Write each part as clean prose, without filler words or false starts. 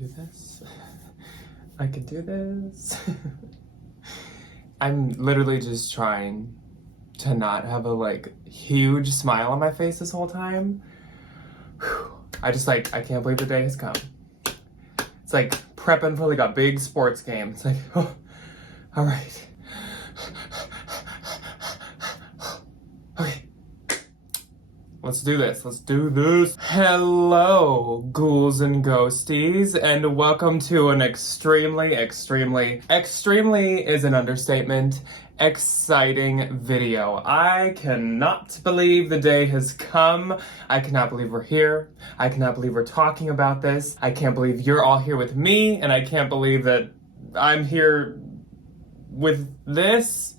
do this. I can do this. I'm literally just trying to not have a huge smile on my face this whole time. Whew. I can't believe the day has come. It's like prepping for a big sports game. It's like, oh, all right. Okay. Let's do this. Let's do this. Hello, ghouls and ghosties, and welcome to an extremely is an understatement, exciting video. I cannot believe the day has come. I cannot believe we're here. I cannot believe we're talking about this. I can't believe you're all here with me, and I can't believe that I'm here with this.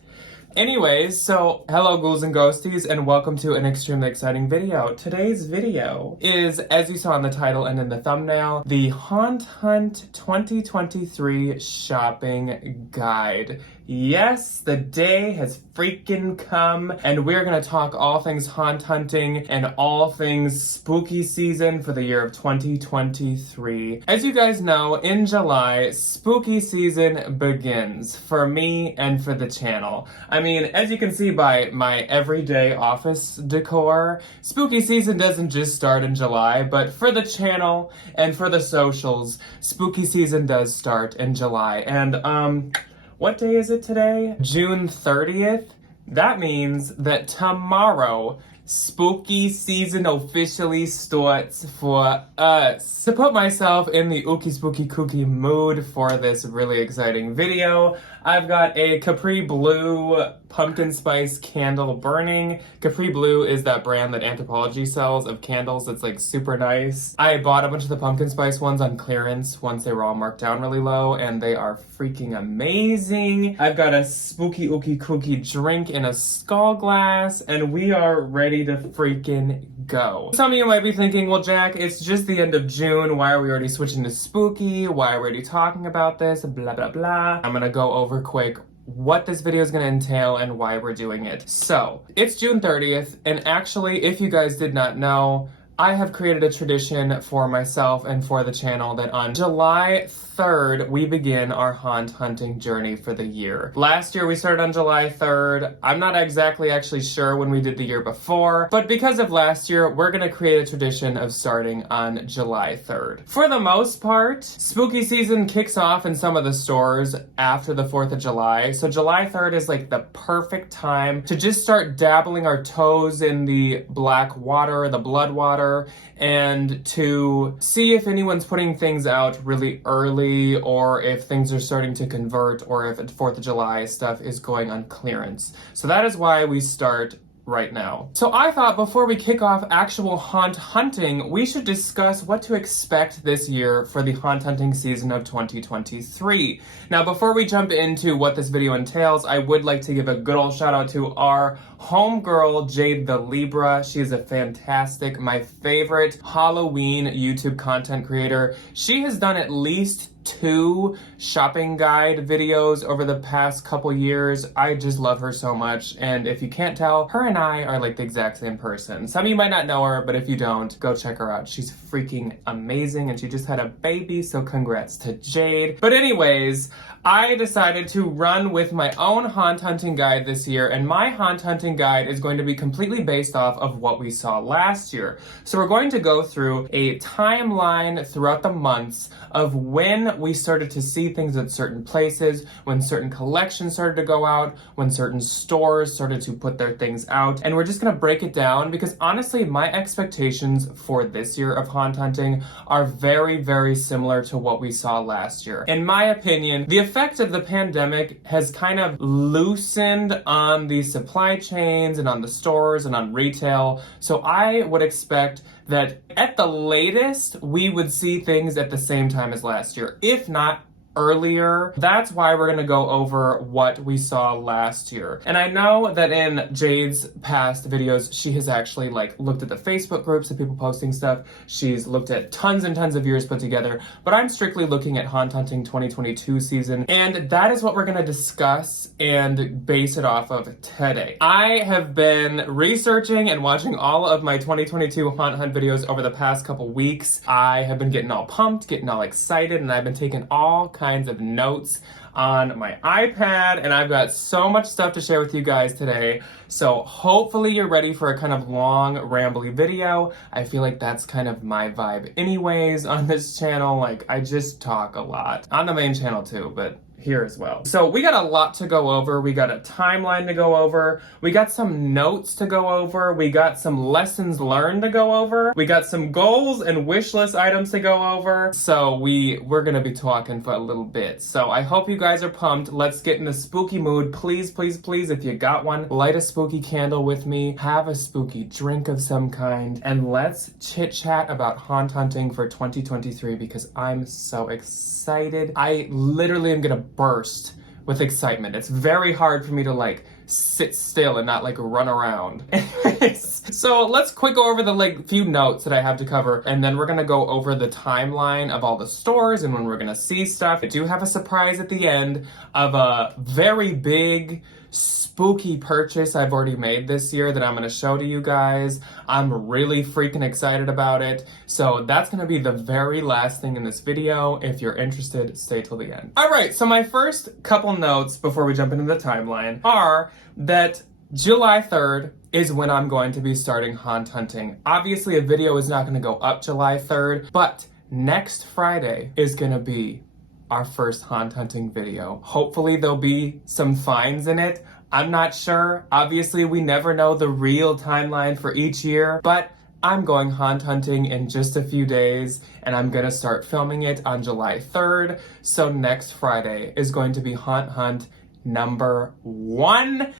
Anyways, so hello ghouls and ghosties, and welcome to an extremely exciting video. Today's video is, as you saw in the title and in the thumbnail, the Haunt Hunt 2023 shopping guide. Yes, the day has freaking come, and we're gonna talk all things haunt hunting and all things spooky season for the year of 2023. As you guys know, in July, spooky season begins for me and for the channel. I mean, as you can see by my everyday office decor, spooky season doesn't just start in July, but for the channel and for the socials, spooky season does start in July. And what day is it today? June 30th? That means that tomorrow, spooky season officially starts for us. To put myself in the ookie spooky kooky mood for this really exciting video, I've got a Capri Blue pumpkin spice candle burning. Capri Blue is that brand that Anthropologie sells of candles that's super nice. I bought a bunch of the pumpkin spice ones on clearance once they were all marked down really low, and they are freaking amazing. I've got a spooky ookie kooky drink in a skull glass, and we are ready to freaking go. Some of you might be thinking, well, Jack, it's just the end of June. Why are we already switching to spooky? Why are we already talking about this? Blah, blah, blah. I'm gonna go over quick what this video is going to entail and why we're doing it. So, it's June 30th, and actually, if you guys did not know, I have created a tradition for myself and for the channel that on July 3rd, we begin our haunt hunting journey for the year. Last year, we started on July 3rd. I'm not exactly actually sure when we did the year before, but because of last year, we're gonna create a tradition of starting on July 3rd. For the most part, spooky season kicks off in some of the stores after the 4th of July, so July 3rd is the perfect time to just start dabbling our toes in the black water, the blood water, and to see if anyone's putting things out really early, or if things are starting to convert, or if 4th of July stuff is going on clearance. So that is why we start right now. So I thought before we kick off actual haunt hunting, we should discuss what to expect this year for the haunt hunting season of 2023. Now, before we jump into what this video entails, I would like to give a good old shout out to our homegirl, Jade the Libra. She is a fantastic, my favorite Halloween YouTube content creator. She has done at least 2 shopping guide videos over the past couple years. I just love her so much, and if you can't tell, her and I are the exact same person. Some of you might not know her, but if you don't, go check her out. She's freaking amazing, and she just had a baby, so congrats to Jade. But anyways, I decided to run with my own haunt hunting guide this year, and my haunt hunting guide is going to be completely based off of what we saw last year. So we're going to go through a timeline throughout the months of when we started to see things at certain places, when certain collections started to go out, when certain stores started to put their things out, and we're just gonna break it down because honestly, my expectations for this year of haunt hunting are very similar to what we saw last year. In my opinion, the effect of the pandemic has kind of loosened on the supply chains and on the stores and on retail, so I would expect that at the latest, we would see things at the same time as last year, if not earlier. That's why we're gonna go over what we saw last year. And I know that in Jade's past videos, she has actually like looked at the Facebook groups of people posting stuff. She's looked at tons and tons of years put together, but I'm strictly looking at Haunt Hunting 2022 season, and that is what we're gonna discuss and base it off of today. I have been researching and watching all of my 2022 Haunt Hunt videos over the past couple weeks. I have been getting all pumped, getting all excited, and I've been taking all kinds of notes on my iPad, and I've got so much stuff to share with you guys today. So hopefully you're ready for a kind of long, rambly video. I feel like that's kind of my vibe anyways on this channel. Like, I just talk a lot. On the main channel too, but here as well. So we got a lot to go over. We got a timeline to go over. We got some notes to go over. We got some lessons learned to go over. We got some goals and wish list items to go over. So we're gonna be talking for a little bit. So I hope you guys are pumped. Let's get in the spooky mood. Please, please, please, if you got one, light a spooky candle with me, have a spooky drink of some kind, and let's chit chat about Haunt Hunting for 2023 because I'm so excited. I literally am gonna burst with excitement. It's very hard for me to like sit still and not like run around. Anyways, so let's quick go over the like few notes that I have to cover, and then we're gonna go over the timeline of all the stores and when we're gonna see stuff. I do have a surprise at the end of a very big spooky purchase I've already made this year that I'm going to show to you guys. I'm really freaking excited about it. So that's going to be the very last thing in this video. If you're interested, stay till the end. All right, so my first couple notes before we jump into the timeline are that July 3rd is when I'm going to be starting Haunt Hunting. Obviously, a video is not going to go up July 3rd, but next Friday is going to be our first Haunt Hunting video. Hopefully there'll be some finds in it. I'm not sure. Obviously, we never know the real timeline for each year, but I'm going Haunt Hunting in just a few days, and I'm gonna start filming it on July 3rd. So next Friday is going to be Haunt Hunt number 1.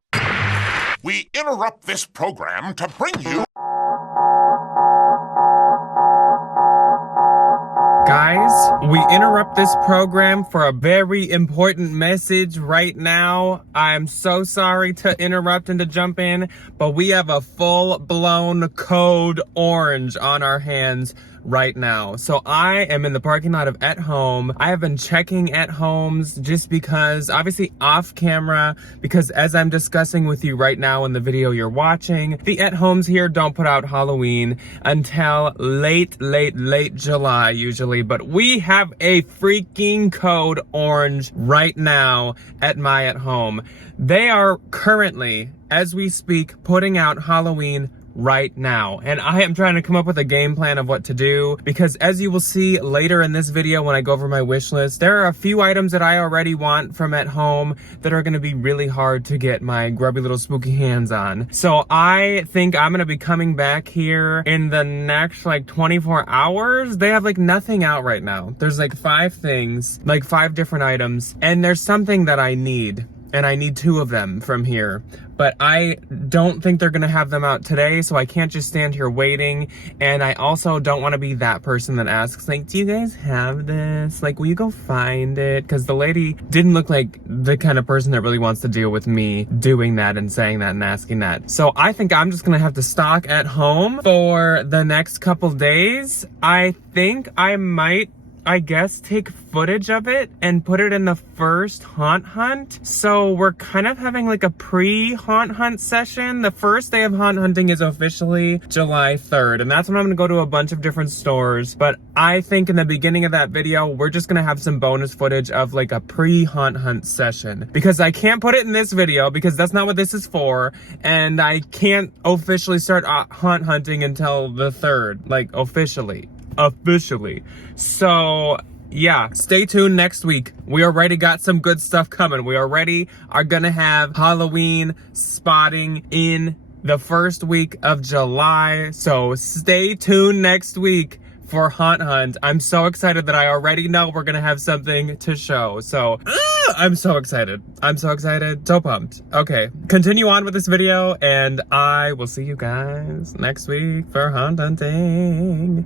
We interrupt this program to bring you... Guys, we interrupt this program for a very important message right now. I'm so sorry to interrupt and to jump in, but we have a full-blown code orange on our hands right now. So I am in the parking lot of At Home. I have been checking At Homes just because, obviously off camera, because as I'm discussing with you right now in the video you're watching, the At Homes here don't put out Halloween until late July usually, but we have a freaking code orange right now at my At Home. They are currently, as we speak, putting out Halloween right now, and I am trying to come up with a game plan of what to do, because as you will see later in this video when I go over my wish list, there are a few items that I already want from At Home that are going to be really hard to get my grubby little spooky hands on. So I think I'm going to be coming back here in the next like 24 hours. They have like nothing out right now. There's like 5 things, like 5 different items, and there's something that I need. And I need 2 of them from here. But I don't think they're gonna have them out today, so I can't just stand here waiting. And I also don't wanna be that person that asks, like, do you guys have this? Like, will you go find it? Because the lady didn't look like the kind of person that really wants to deal with me doing that and saying that and asking that. So I think I'm just gonna have to stock At Home for the next couple days. I think I might, I guess, take footage of it and put it in the first Haunt Hunt. So we're kind of having like a pre-Haunt Hunt session. The first day of Haunt Hunting is officially July 3rd, and that's when I'm gonna go to a bunch of different stores. But I think in the beginning of that video, we're just gonna have some bonus footage of like a pre-Haunt Hunt session, because I can't put it in this video because that's not what this is for, and I can't officially start Haunt Hunting until the 3rd, like officially. So yeah, stay tuned next week. We already got some good stuff coming. We already are gonna have Halloween spotting in the first week of July. So stay tuned next week for Haunt Hunt. I'm so excited that I already know we're gonna have something to show. So I'm so excited. So pumped. Okay, continue on with this video, and I will see you guys next week for Haunt Hunting.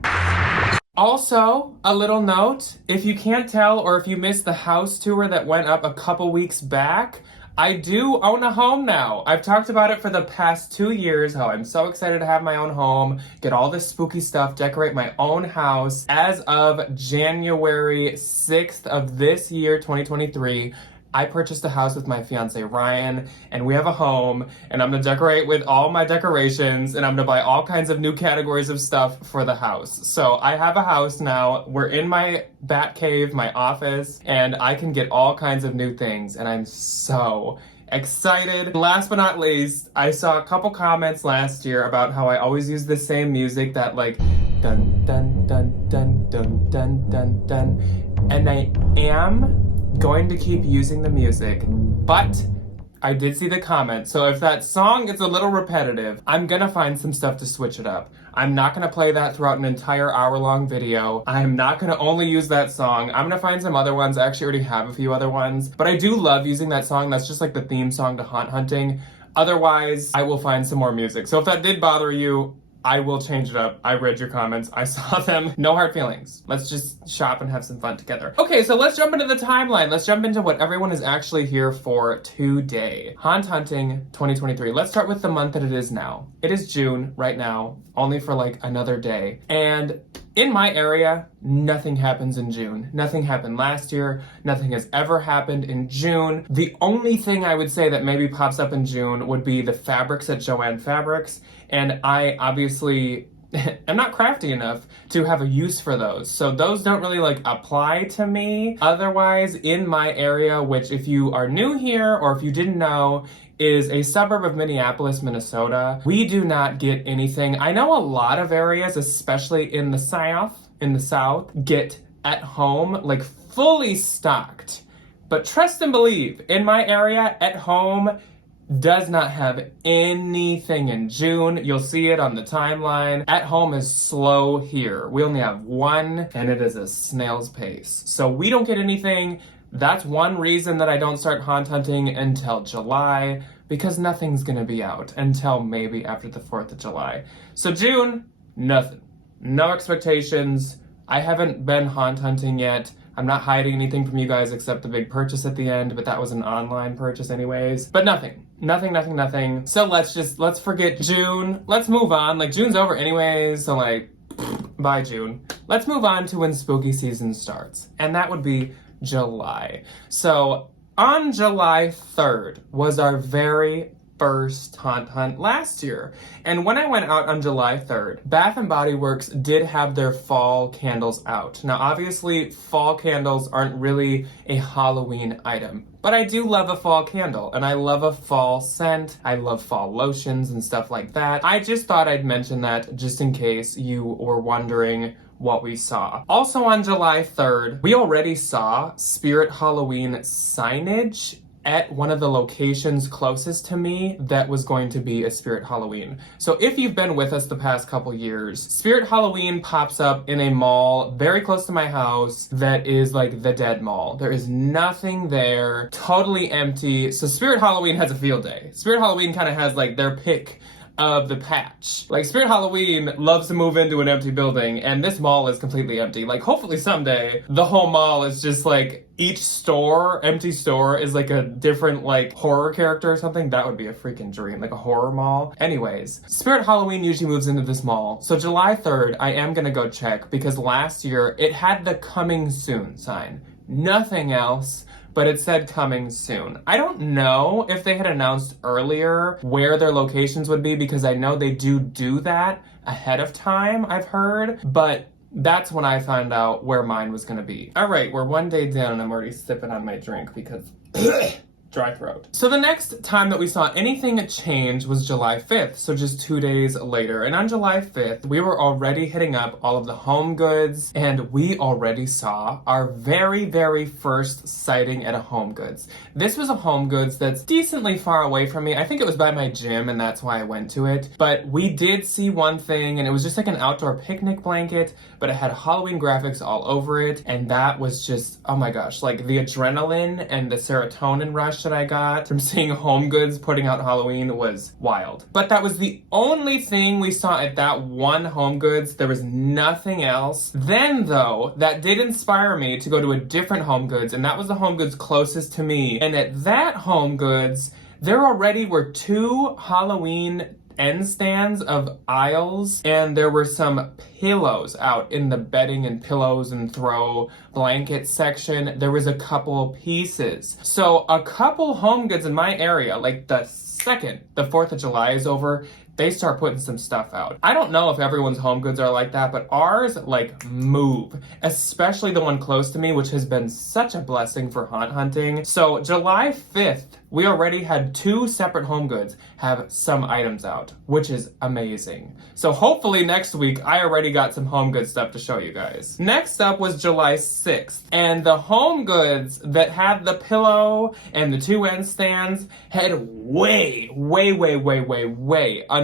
Also, a little note, if you can't tell or if you missed the house tour that went up a couple weeks back, I do own a home now. I've talked about it for the past 2 years, how I'm so excited to have my own home, get all this spooky stuff, decorate my own house. As of January 6th of this year, 2023, I purchased a house with my fiance Ryan, and we have a home, and I'm gonna decorate with all my decorations, and I'm gonna buy all kinds of new categories of stuff for the house. So I have a house now. We're in my bat cave, my office, and I can get all kinds of new things, and I'm so excited. Last but not least, I saw a couple comments last year about how I always use the same music, that like dun dun dun dun dun dun dun dun, and I am going to keep using the music, but I did see the comment, so if that song is a little repetitive, I'm gonna find some stuff to switch it up. I'm not gonna play that throughout an entire hour-long video. I'm not gonna only use that song. I'm gonna find some other ones. I actually already have a few other ones, but I do love using that song. That's just like the theme song to Haunt Hunting. Otherwise, I will find some more music. So if that did bother you, I will change it up. I read your comments. I saw them. No hard feelings. Let's just shop and have some fun together. Okay, so let's jump into the timeline. Let's jump into what everyone is actually here for today. Haunt Hunting 2023. Let's start with the month that it is now. It is June right now, only for like another day. And in my area, nothing happens in June. Nothing happened last year. Nothing has ever happened in June. The only thing I would say that maybe pops up in June would be the fabrics at Joann Fabrics. And I obviously am not crafty enough to have a use for those. So those don't really like apply to me. Otherwise, in my area, which if you are new here or if you didn't know, is a suburb of Minneapolis, Minnesota, we do not get anything. I know a lot of areas, especially in the South, get at home like fully stocked. But trust and believe, in my area, at home does not have anything in June. You'll see it on the timeline. At home is slow here. We only have one, and it is a snail's pace. So we don't get anything. That's one reason that I don't start haunt hunting until July, because nothing's gonna be out until maybe after the 4th of July. So June, nothing. No expectations. I haven't been haunt hunting yet. I'm not hiding anything from you guys except the big purchase at the end, but that was an online purchase anyways. But nothing. So let's forget June. Let's move on. Like, June's over anyways, so like, bye June. Let's move on to when spooky season starts, and that would be July. So on July 3rd was our very first haunt hunt last year. And when I went out on July 3rd, Bath & Body Works did have their fall candles out. Now, obviously, fall candles aren't really a Halloween item, but I do love a fall candle, and I love a fall scent. I love fall lotions and stuff like that. I just thought I'd mention that just in case you were wondering what we saw. Also on July 3rd, we already saw Spirit Halloween signage at one of the locations closest to me that was going to be a Spirit Halloween. So if you've been with us the past couple years, Spirit Halloween pops up in a mall very close to my house that is like the dead mall. There is nothing there, totally empty. So Spirit Halloween has a field day. Spirit Halloween kind of has like their pick of the patch. Like, Spirit Halloween loves to move into an empty building, and this mall is completely empty. Like, hopefully someday the whole mall is just like, each empty store is like a different like horror character or something. That would be a freaking dream, like a horror mall. Anyways, Spirit Halloween usually moves into this mall. So July 3rd, I am gonna go check, because last year it had the coming soon sign. Nothing else, but it said coming soon. I don't know if they had announced earlier where their locations would be, because I know they do that ahead of time, I've heard, but that's when I found out where mine was gonna be. All right, we're one day down and I'm already sipping on my drink because dry throat. So the next time that we saw anything change was July 5th, so just 2 days later. And on July 5th, we were already hitting up all of the home goods, and we already saw our very, very first sighting at a home goods. This was a home goods that's decently far away from me. I think it was by my gym, and that's why I went to it. But we did see one thing, and it was just like an outdoor picnic blanket, but it had Halloween graphics all over it, and that was just, oh my gosh, like the adrenaline and the serotonin rush reaction I got from seeing Home Goods putting out Halloween was wild. But that was the only thing we saw at that one Home Goods. There was nothing else. Then though, that did inspire me to go to a different Home Goods, and that was the Home Goods closest to me. And at that Home Goods, there already were 2 Halloween end stands of aisles, and there were some pillows out in the bedding and pillows and throw blanket section. There was a couple pieces. So a couple Home Goods in my area, like the second the 4th of July is over, they start putting some stuff out. I don't know if everyone's Home Goods are like that, but ours like move, especially the one close to me, which has been such a blessing for haunt hunting. So July 5th, we already had 2 separate Home Goods have some items out, which is amazing. So hopefully next week, I already got some Home Goods stuff to show you guys. Next up was July 6th, and the Home Goods that had the pillow and the 2 end stands had way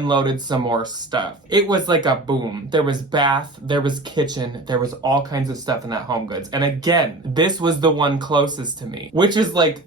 unloaded some more stuff. It was like a boom. There was bath, there was kitchen, there was all kinds of stuff in that Home Goods. And again, this was the one closest to me, which is like,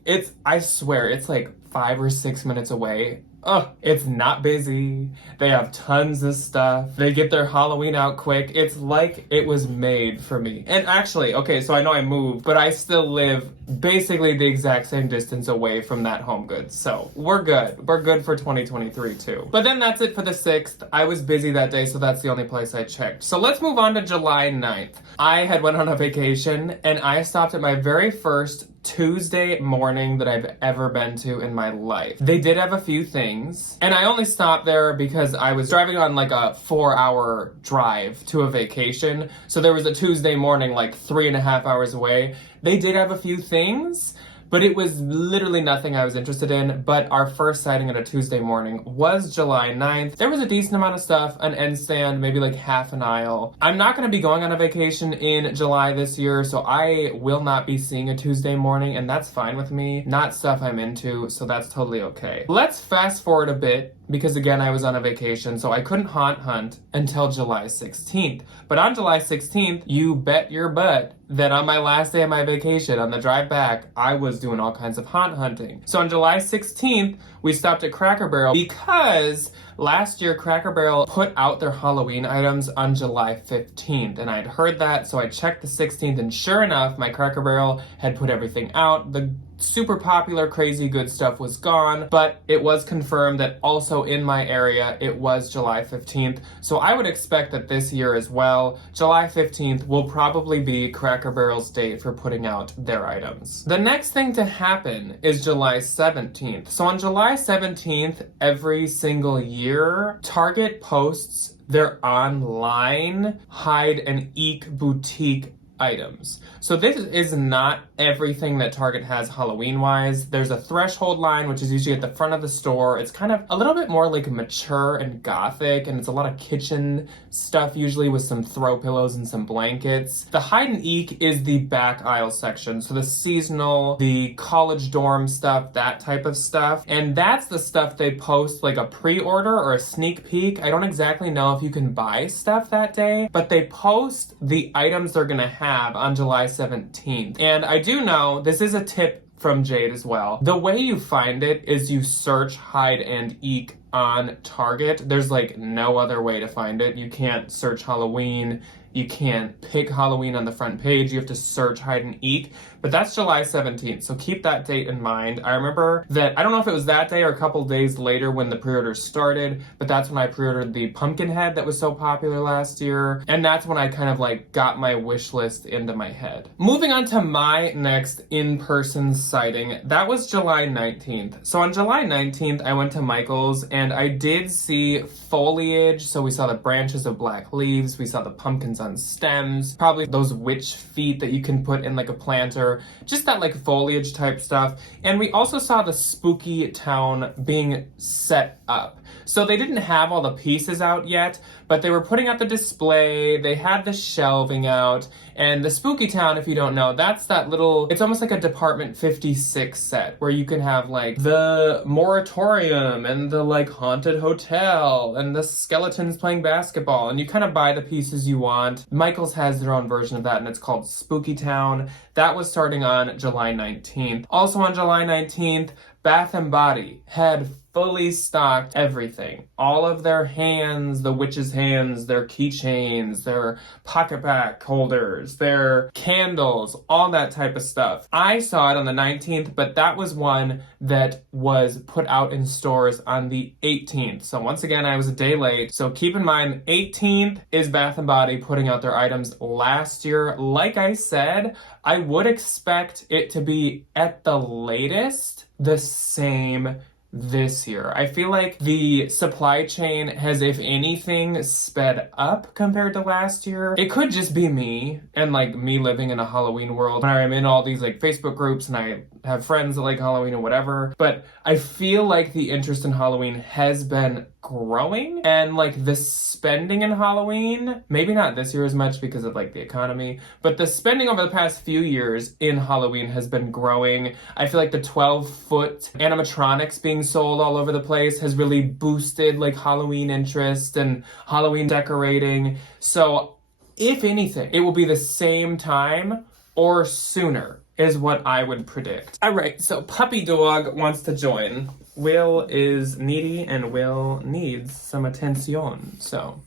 I swear, it's like 5 or 6 minutes away. Ugh, it's not busy. They have tons of stuff. They get their Halloween out quick. It's like it was made for me. And actually, okay, so I know I moved, but I still live basically the exact same distance away from that Home Goods. So we're good. We're good for 2023 too. But then that's it for the 6th. I was busy that day, so that's the only place I checked. So let's move on to July 9th. I had went on a vacation, and I stopped at my very first Tuesday morning that I've ever been to in my life. They did have a few things, and I only stopped there because I was driving on like a 4-hour drive to a vacation. So there was a Tuesday morning like 3.5 hours away. They did have a few things, but it was literally nothing I was interested in. But our first sighting on a Tuesday morning was July 9th. There was a decent amount of stuff, an end stand, maybe like half an aisle. I'm not going to be going on a vacation in July this year, so I will not be seeing a Tuesday morning, and that's fine with me. Not stuff I'm into, so that's totally okay. Let's fast forward a bit, because again, I was on a vacation, so I couldn't haunt hunt until July 16th. But on July 16th, you bet your butt that on my last day of my vacation, on the drive back, I was doing all kinds of haunt hunting. So on July 16th, we stopped at Cracker Barrel because last year Cracker Barrel put out their Halloween items on July 15th, and I'd heard that, so I checked the 16th, and sure enough, my Cracker Barrel had put everything out. The super popular, crazy good stuff was gone, but it was confirmed that also in my area, it was July 15th. So I would expect that this year as well, July 15th will probably be Cracker Barrel's date for putting out their items. The next thing to happen is July 17th. So on July 17th, every single year, Target posts their online hide and eek boutique items. So this is not everything that Target has Halloween-wise. There's a threshold line, which is usually at the front of the store. It's kind of a little bit more like mature and gothic, and it's a lot of kitchen stuff, usually with some throw pillows and some blankets. The hide and eek is the back aisle section, so the seasonal, the college dorm stuff, that type of stuff. And that's the stuff they post like a pre-order or a sneak peek. I don't exactly know if you can buy stuff that day, but they post the items they're gonna have on July 17th. And I do know, this is a tip from Jade as well, the way you find it is you search hide and eek on Target. There's like no other way to find it. You can't search Halloween. You can't pick Halloween on the front page. You have to search hide and eek. But that's July 17th, so keep that date in mind. I remember that, I don't know if it was that day or a couple days later when the pre-orders started, but that's when I pre-ordered the pumpkin head that was so popular last year. And that's when I kind of like got my wish list into my head. Moving on to my next in-person sighting, that was July 19th. So on July 19th, I went to Michael's and I did see foliage. So we saw the branches of black leaves, we saw the pumpkins on stems, probably those witch feet that you can put in like a planter, just that like foliage type stuff. And we also saw the spooky town being set up. So they didn't have all the pieces out yet, but they were putting out the display, they had the shelving out, and the Spooky Town, if you don't know, that's that little, it's almost like a Department 56 set, where you can have like the moratorium and the like haunted hotel and the skeletons playing basketball, and you kind of buy the pieces you want. Michael's has their own version of that, and it's called Spooky Town. That was starting on July 19th. Also on July 19th, Bath & Body had fully stocked everything. All of their hands, the witch's hands, their keychains, their pocket back holders, their candles, all that type of stuff. I saw it on the 19th, but that was one that was put out in stores on the 18th. So once again, I was a day late. So keep in mind, 18th is Bath & Body putting out their items last year. Like I said, I would expect it to be at the latest the same this year. I feel like the supply chain has, if anything, sped up compared to last year. It could just be me and like me living in a Halloween world when I'm in all these like Facebook groups and I have friends that like Halloween or whatever. But I feel like the interest in Halloween has been growing, and like the spending in Halloween, maybe not this year as much because of like the economy, but the spending over the past few years in Halloween has been growing. I feel like the 12-foot animatronics being sold all over the place has really boosted like Halloween interest and Halloween decorating. So if anything, it will be the same time or sooner is what I would predict. All right, so Puppy Dog wants to join. Will is needy and Will needs some attention. So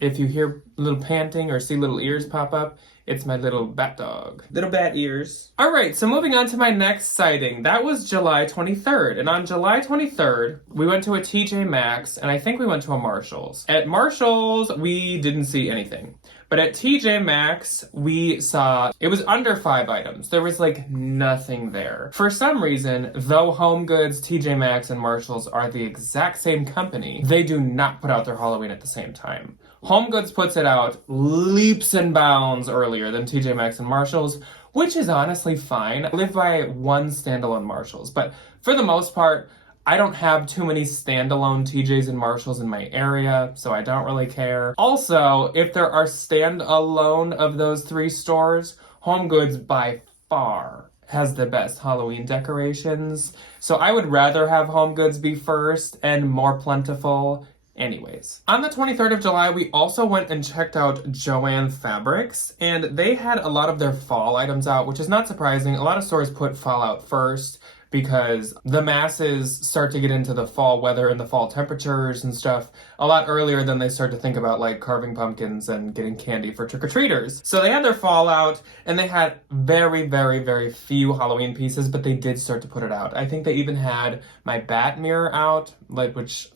if you hear little panting or see little ears pop up, it's my little bat dog. Little bat ears. All right, so moving on to my next sighting. That was July 23rd. And on July 23rd, we went to a TJ Maxx, and I think we went to a Marshall's. At Marshall's, we didn't see anything. But at TJ Maxx, we saw, it was under 5 items. There was like nothing there. For some reason, though Home Goods, TJ Maxx, and Marshall's are the exact same company, they do not put out their Halloween at the same time. Home Goods puts it out leaps and bounds earlier than TJ Maxx and Marshall's, which is honestly fine. I live by one standalone Marshall's, but for the most part, I don't have too many standalone TJs and Marshalls in my area, so I don't really care. Also, if there are standalone of those 3 stores, Home Goods by far has the best Halloween decorations. So I would rather have Home Goods be first and more plentiful. Anyways, on the 23rd of July, we also went and checked out Joann Fabrics, and they had a lot of their fall items out, which is not surprising. A lot of stores put fall out first because the masses start to get into the fall weather and the fall temperatures and stuff a lot earlier than they start to think about like carving pumpkins and getting candy for trick-or-treaters. So they had their fall out, and they had very, very, very few Halloween pieces, but they did start to put it out. I think they even had my bat mirror out, like, which...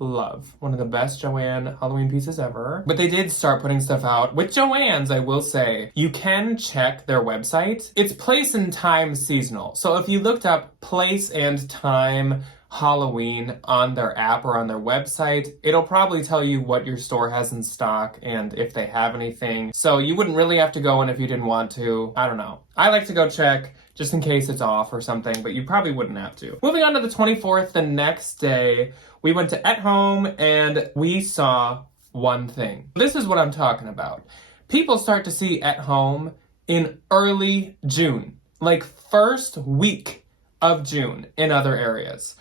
love. One of the best Joann Halloween pieces ever. But they did start putting stuff out. With Joann's, I will say, you can check their website. It's place and time seasonal. So if you looked up place and time Halloween on their app or on their website, it'll probably tell you what your store has in stock and if they have anything. So you wouldn't really have to go in if you didn't want to. I don't know. I like to go check just in case it's off or something, but you probably wouldn't have to. Moving on to the 24th, the next day, we went to At Home and we saw one thing. This is what I'm talking about. People start to see At Home in early June, like first week of June in other areas.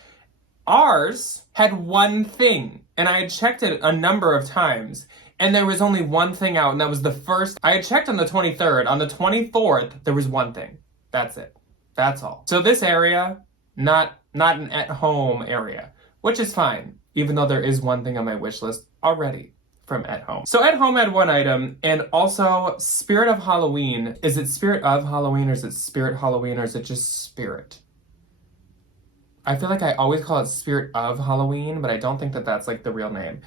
Ours had one thing, and I had checked it a number of times, and there was only one thing out, and that was the first. I had checked on the 23rd. On the 24th, there was one thing. That's it. That's all. So this area, not an at-home area, which is fine, even though there is one thing on my wish list already from At Home. So At Home had one item, and also Spirit of Halloween. Is it Spirit of Halloween, or is it Spirit Halloween, or is it just Spirit? I feel like I always call it Spirit of Halloween, but I don't think that that's like the real name.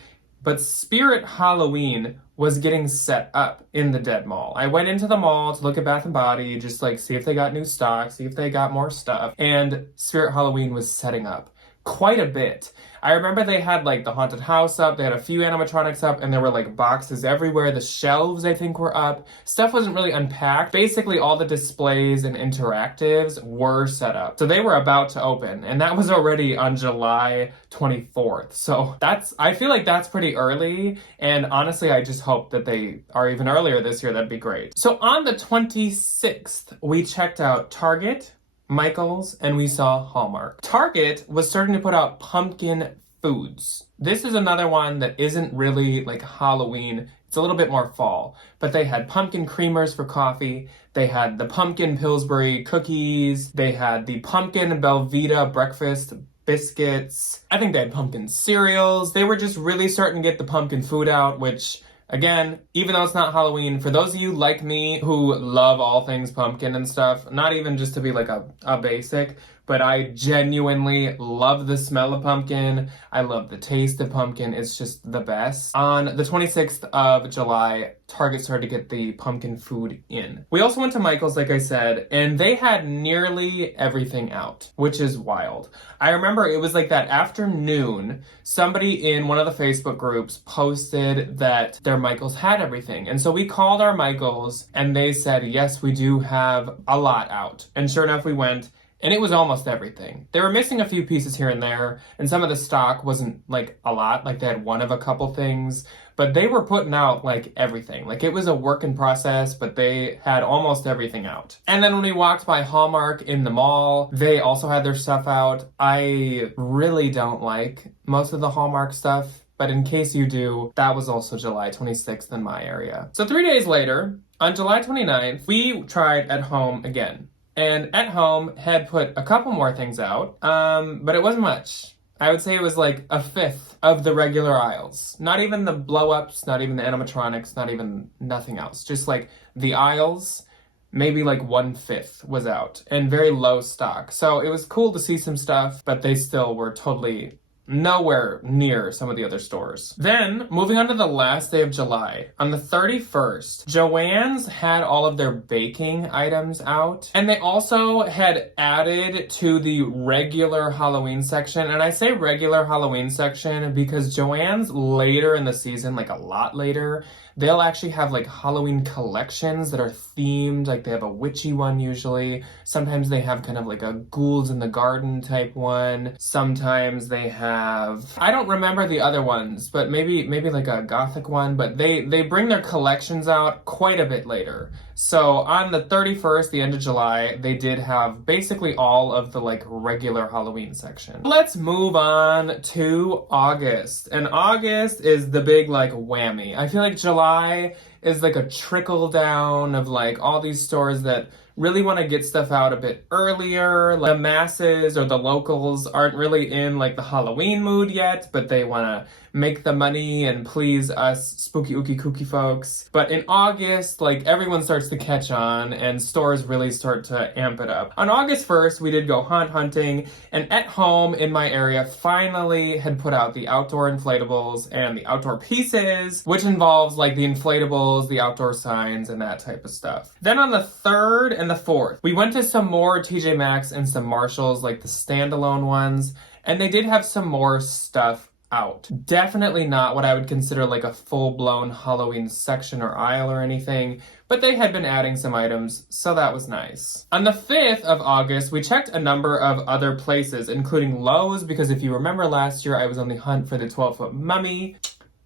But Spirit Halloween was getting set up in the Dead Mall. I went into the mall to look at Bath & Body, just like see if they got new stock, see if they got more stuff. And Spirit Halloween was setting up quite a bit. I remember they had like the haunted house up, they had a few animatronics up, and there were like boxes everywhere. The shelves, I think, were up. Stuff wasn't really unpacked. Basically, all the displays and interactives were set up. So they were about to open, and that was already on July 24th. So I feel like that's pretty early, and honestly, I just hope that they are even earlier this year. That'd be great. So on the 26th, we checked out Target, Michael's, and we saw Hallmark. Target was starting to put out pumpkin foods. This is another one that isn't really like Halloween. It's a little bit more fall. But they had pumpkin creamers for coffee. They had the pumpkin Pillsbury cookies. They had the pumpkin Belvita breakfast biscuits. I think they had pumpkin cereals. They were just really starting to get the pumpkin food out, which, again, even though it's not Halloween, for those of you like me who love all things pumpkin and stuff, not even just to be like a basic, but I genuinely love the smell of pumpkin. I love the taste of pumpkin. It's just the best. On the 26th of July, Target started to get the pumpkin food in. We also went to Michael's, like I said, and they had nearly everything out, which is wild. I remember it was like that afternoon, somebody in one of the Facebook groups posted that their Michael's had everything. And so we called our Michael's and they said, yes, we do have a lot out. And sure enough, we went. And it was almost everything. They were missing a few pieces here and there, and some of the stock wasn't like a lot, like they had one of a couple things, but they were putting out like everything. Like it was a work in process, but they had almost everything out. And then when we walked by Hallmark in the mall, they also had their stuff out. I really don't like most of the Hallmark stuff, but in case you do, that was also July 26th in my area. So 3 days later, on July 29th, we tried At Home again. And At Home had put a couple more things out, but it wasn't much. I would say it was like a fifth of the regular aisles. Not even the blow-ups, not even the animatronics, not even nothing else. Just like the aisles, maybe like 1/5 was out and very low stock. So it was cool to see some stuff, but they still were totally nowhere near some of the other stores. Then, moving on to the last day of July, on the 31st, Joann's had all of their baking items out, and they also had added to the regular Halloween section, and I say regular Halloween section because Joann's later in the season, like a lot later, they'll actually have like Halloween collections that are themed, like they have a witchy one usually. Sometimes they have kind of like a ghouls in the garden type one. Sometimes they have, I don't remember the other ones, but maybe like a gothic one, but they bring their collections out quite a bit later. So on the 31st, the end of July, they did have basically all of the like regular Halloween section. Let's move on to August. And August is the big like whammy. I feel like July is like a trickle down of like all these stores that really want to get stuff out a bit earlier. Like the masses or the locals aren't really in like the Halloween mood yet, but they want to make the money and please us spooky ooky kooky folks. But in August, like everyone starts to catch on and stores really start to amp it up. On August 1st, we did go hunting, and At Home in my area finally had put out the outdoor inflatables and the outdoor pieces, which involves like the inflatables, the outdoor signs, and that type of stuff. Then on the 3rd and the 4th, we went to some more TJ Maxx and some Marshalls, like the standalone ones, and they did have some more stuff out. Definitely not what I would consider like a full-blown Halloween section or aisle or anything, but they had been adding some items, so that was nice. On the 5th of August, we checked a number of other places, including Lowe's, because if you remember last year, I was on the hunt for the 12-foot mummy.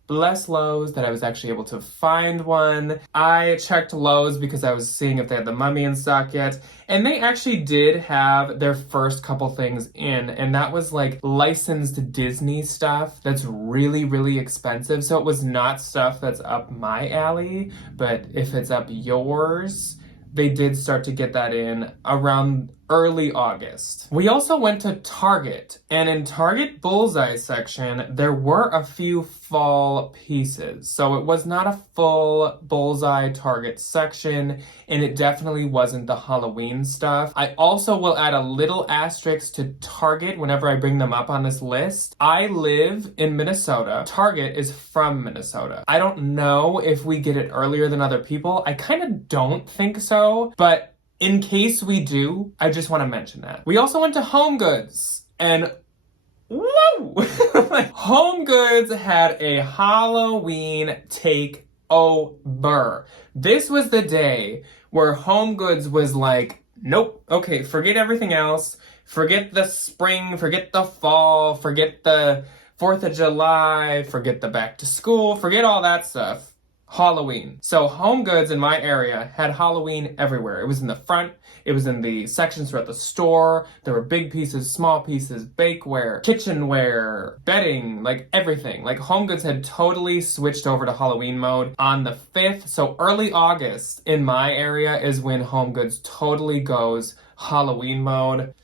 Bless Lowe's that I was actually able to find one. I checked Lowe's because I was seeing if they had the mummy in stock yet. And they actually did have their first couple things in. And that was like licensed Disney stuff that's really, really expensive. So it was not stuff that's up my alley. But if it's up yours, they did start to get that in around early August. We also went to Target, and in Target Bullseye section, there were a few fall pieces. So it was not a full Bullseye Target section, and it definitely wasn't the Halloween stuff. I also will add a little asterisk to Target whenever I bring them up on this list. I live in Minnesota. Target is from Minnesota. I don't know if we get it earlier than other people. I kind of don't think so, but in case we do, I just want to mention that. We also went to Home Goods, and woo! Home Goods had a Halloween takeover. This was the day where Home Goods was like, nope, okay, forget everything else. Forget the spring, forget the fall, forget the 4th of July, forget the back to school, forget all that stuff. Halloween. So Home Goods in my area had Halloween everywhere. It was in the front, it was in the sections throughout the store. There were big pieces, small pieces, bakeware, kitchenware, bedding, like everything. Like Home Goods had totally switched over to Halloween mode on the 5th. So early August in my area is when Home Goods totally goes Halloween mode.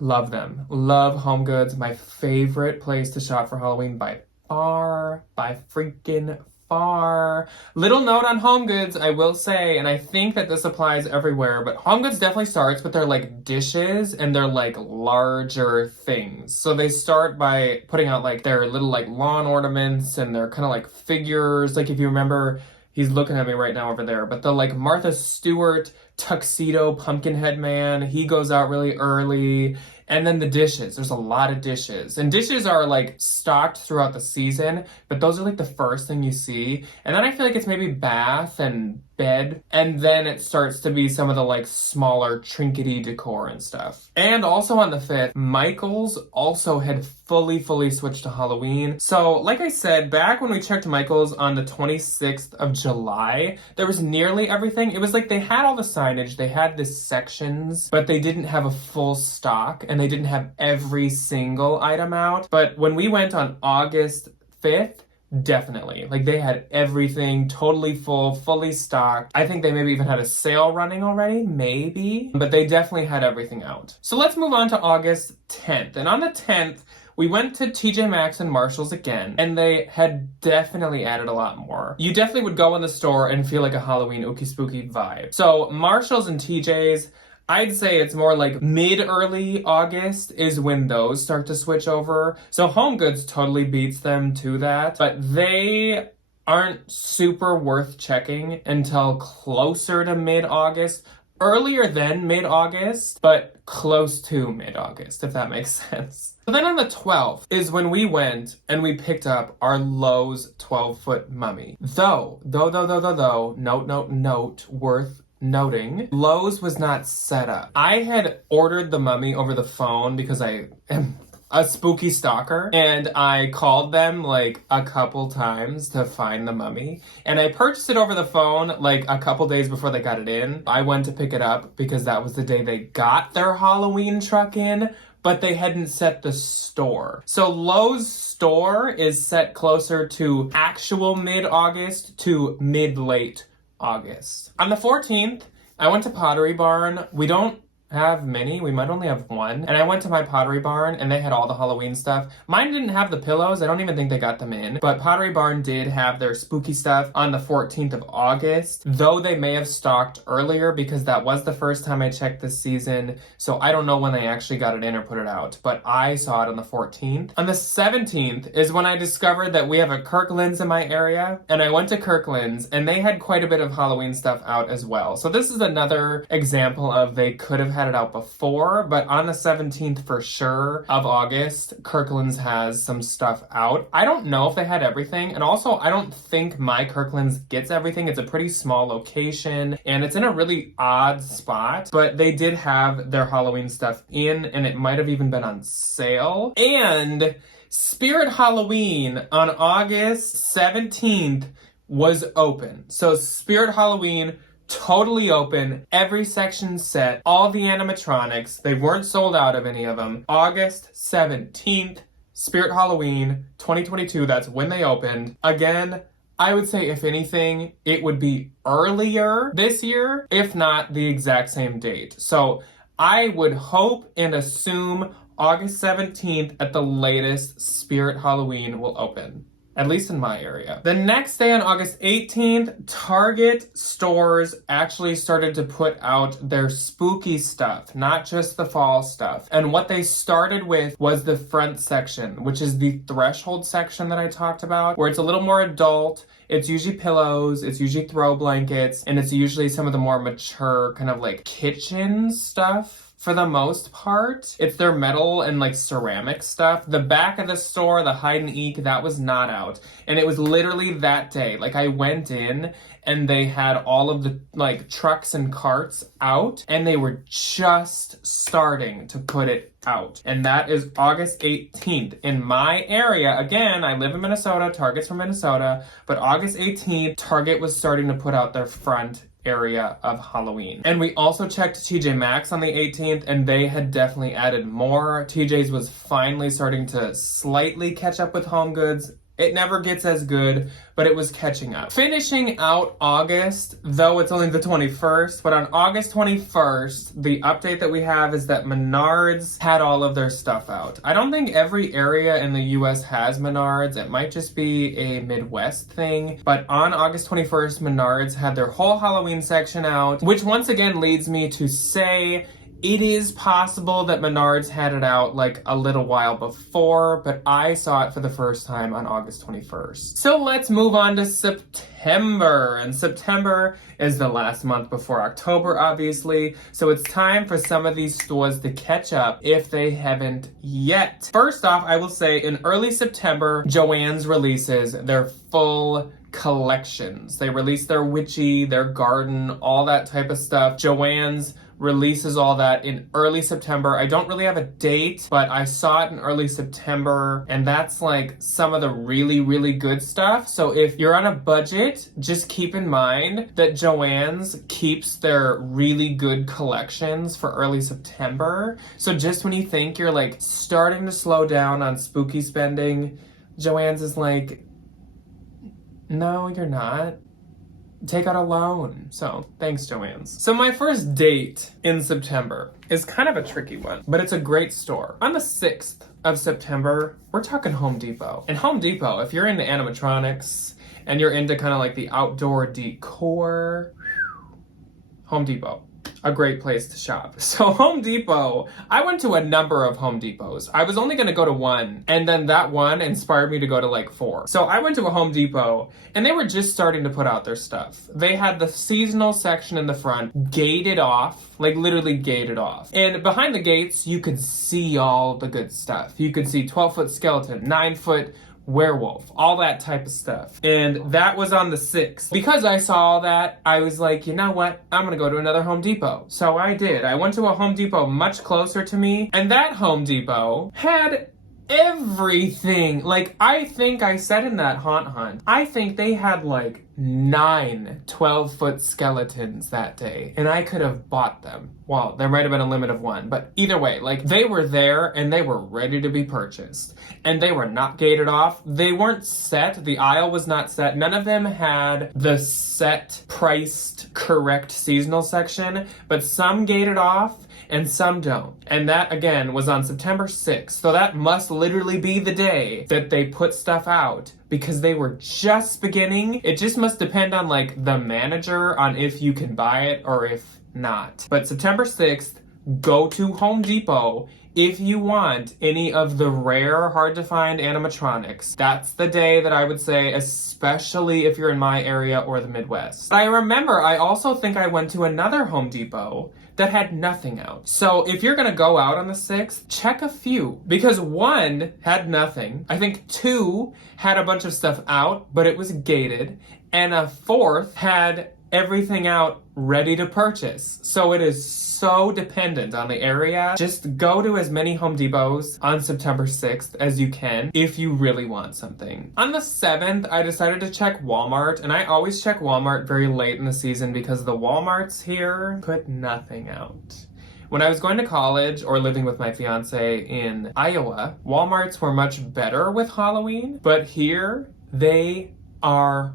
Love them. Love Home Goods. My favorite place to shop for Halloween by far, by freaking far. Little note on Home Goods, I will say, and I think that this applies everywhere, but Home Goods definitely starts with their like dishes and their like larger things. So they start by putting out like their little like lawn ornaments and their kind of like figures. Like if you remember, he's looking at me right now over there, but the like Martha Stewart tuxedo pumpkinhead man, he goes out really early. And then the dishes, there's a lot of dishes. And dishes are like stocked throughout the season, but those are like the first thing you see. And then I feel like it's maybe bath and bed. And then it starts to be some of the like smaller trinkety decor and stuff. And also on the 5th, Michael's also had fully switched to Halloween. So like I said, back when we checked Michael's on the 26th of July, there was nearly everything. It was like they had all the signage, they had the sections, but they didn't have a full stock and they didn't have every single item out. But when we went on August 5th, definitely. Like they had everything totally full, fully stocked. I think they maybe even had a sale running already, maybe. But they definitely had everything out. So let's move on to August 10th. And on the 10th, we went to TJ Maxx and Marshall's again, and they had definitely added a lot more. You definitely would go in the store and feel like a Halloween ookie spooky vibe. So Marshall's and TJ's, I'd say it's more like mid-early August is when those start to switch over. So Home Goods totally beats them to that, but they aren't super worth checking until closer to mid-August. Earlier than mid-August, but close to mid-August, if that makes sense. So then on the 12th is when we went and we picked up our Lowe's 12-foot mummy. Though, note, worth noting, Lowe's was not set up. I had ordered the mummy over the phone because I am a spooky stalker, and I called them like a couple times to find the mummy, and I purchased it over the phone like a couple days before they got it in. I went to pick it up because that was the day they got their Halloween truck in, but they hadn't set the store. So Lowe's store is set closer to actual mid-August to mid-late August. On the 14th, I went to Pottery Barn. We don't have many, we might only have one. And I went to my Pottery Barn and they had all the Halloween stuff. Mine didn't have the pillows, I don't even think they got them in. But Pottery Barn did have their spooky stuff on the 14th of August, though they may have stocked earlier because that was the first time I checked this season. So I don't know when they actually got it in or put it out, but I saw it on the 14th. On the 17th is when I discovered that we have a Kirkland's in my area, and I went to Kirkland's and they had quite a bit of Halloween stuff out as well. So this is another example of they could have had it out before, but on the 17th for sure of August, Kirkland's has some stuff out. I don't know if they had everything, and also I don't think my Kirkland's gets everything. It's a pretty small location, and it's in a really odd spot, but they did have their Halloween stuff in, and it might have even been on sale. And Spirit Halloween on August 17th was open. So Spirit Halloween totally open, every section set, all the animatronics. They weren't sold out of any of them. August 17th, Spirit Halloween 2022, that's when they opened. Again, I would say if anything, it would be earlier this year, if not the exact same date. So I would hope and assume August 17th at the latest, Spirit Halloween will open. At least in my area. The next day on August 18th, Target stores actually started to put out their spooky stuff, not just the fall stuff. And what they started with was the front section, which is the threshold section that I talked about, where it's a little more adult. It's usually pillows, it's usually throw blankets, and it's usually some of the more mature kind of like kitchen stuff. For the most part, it's their metal and like ceramic stuff. The back of the store, the hide and eek, that was not out. And it was literally that day. Like I went in and they had all of the like trucks and carts out, and they were just starting to put it out. And that is August 18th. In my area, again, I live in Minnesota, Target's from Minnesota, but August 18th, Target was starting to put out their front area of Halloween. And we also checked TJ Maxx on the 18th, and they had definitely added more. TJ's was finally starting to slightly catch up with Home Goods. It never gets as good, but it was catching up. Finishing out August, though it's only the 21st, but on August 21st, the update that we have is that Menards had all of their stuff out. I don't think every area in the US has Menards. It might just be a Midwest thing. But on August 21st, Menards had their whole Halloween section out, which once again leads me to say it is possible that Menards had it out like a little while before, but I saw it for the first time on August 21st. So let's move on to September. And September is the last month before October, obviously. So it's time for some of these stores to catch up if they haven't yet. First off, I will say in early September, Joann's releases their full collections. They release their witchy, their garden, all that type of stuff. Joann's releases all that in early September. I don't really have a date, but I saw it in early September, and that's like some of the really, really good stuff. So if you're on a budget, just keep in mind that Joann's keeps their really good collections for early September. So just when you think you're like starting to slow down on spooky spending, Joann's is like, no, you're not. Take out a loan. So thanks, Joann's. So my first date in September is kind of a tricky one, but it's a great store. On the 6th of September, we're talking Home Depot. And Home Depot, if you're into animatronics and you're into kind of like the outdoor decor, Home Depot. A great place to shop. So Home Depot, I went to a number of Home Depots. I was only going to go to one, and then that one inspired me to go to like 4. So I went to a Home Depot, and they were just starting to put out their stuff. They had the seasonal section in the front gated off, like literally gated off. And behind the gates, you could see all the good stuff. You could see 12-foot skeleton, 9-foot werewolf, all that type of stuff. And that was on the 6th. Because I saw all that, I was like, you know what? I'm gonna go to another Home Depot. So I did. I went to a Home Depot much closer to me, and that Home Depot had everything. Like, I think I said in that haunt hunt, I think they had like 9 12-foot skeletons that day, and I could have bought them. Well, there might have been a limit of 1, but either way, like, they were there and they were ready to be purchased, and they were not gated off. They weren't set. The aisle was not set. None of them had the set priced correct seasonal section, but some gated off and some don't. And that, again, was on September 6th. So that must literally be the day that they put stuff out, because they were just beginning. It just must depend on like the manager on if you can buy it or if not. But September 6th, go to Home Depot if you want any of the rare, hard to find animatronics. That's the day that I would say, especially if you're in my area or the Midwest. I remember I also think I went to another Home Depot that had nothing out. So if you're gonna go out on the 6th, check a few, because 1 had nothing. I think 2 had a bunch of stuff out, but it was gated, and a 4th had everything out ready to purchase. So it is so dependent on the area. Just go to as many Home Depots on September 6th as you can if you really want something. On the 7th, I decided to check Walmart, and I always check Walmart very late in the season because the Walmarts here put nothing out. When I was going to college or living with my fiance in Iowa, Walmarts were much better with Halloween, but here they are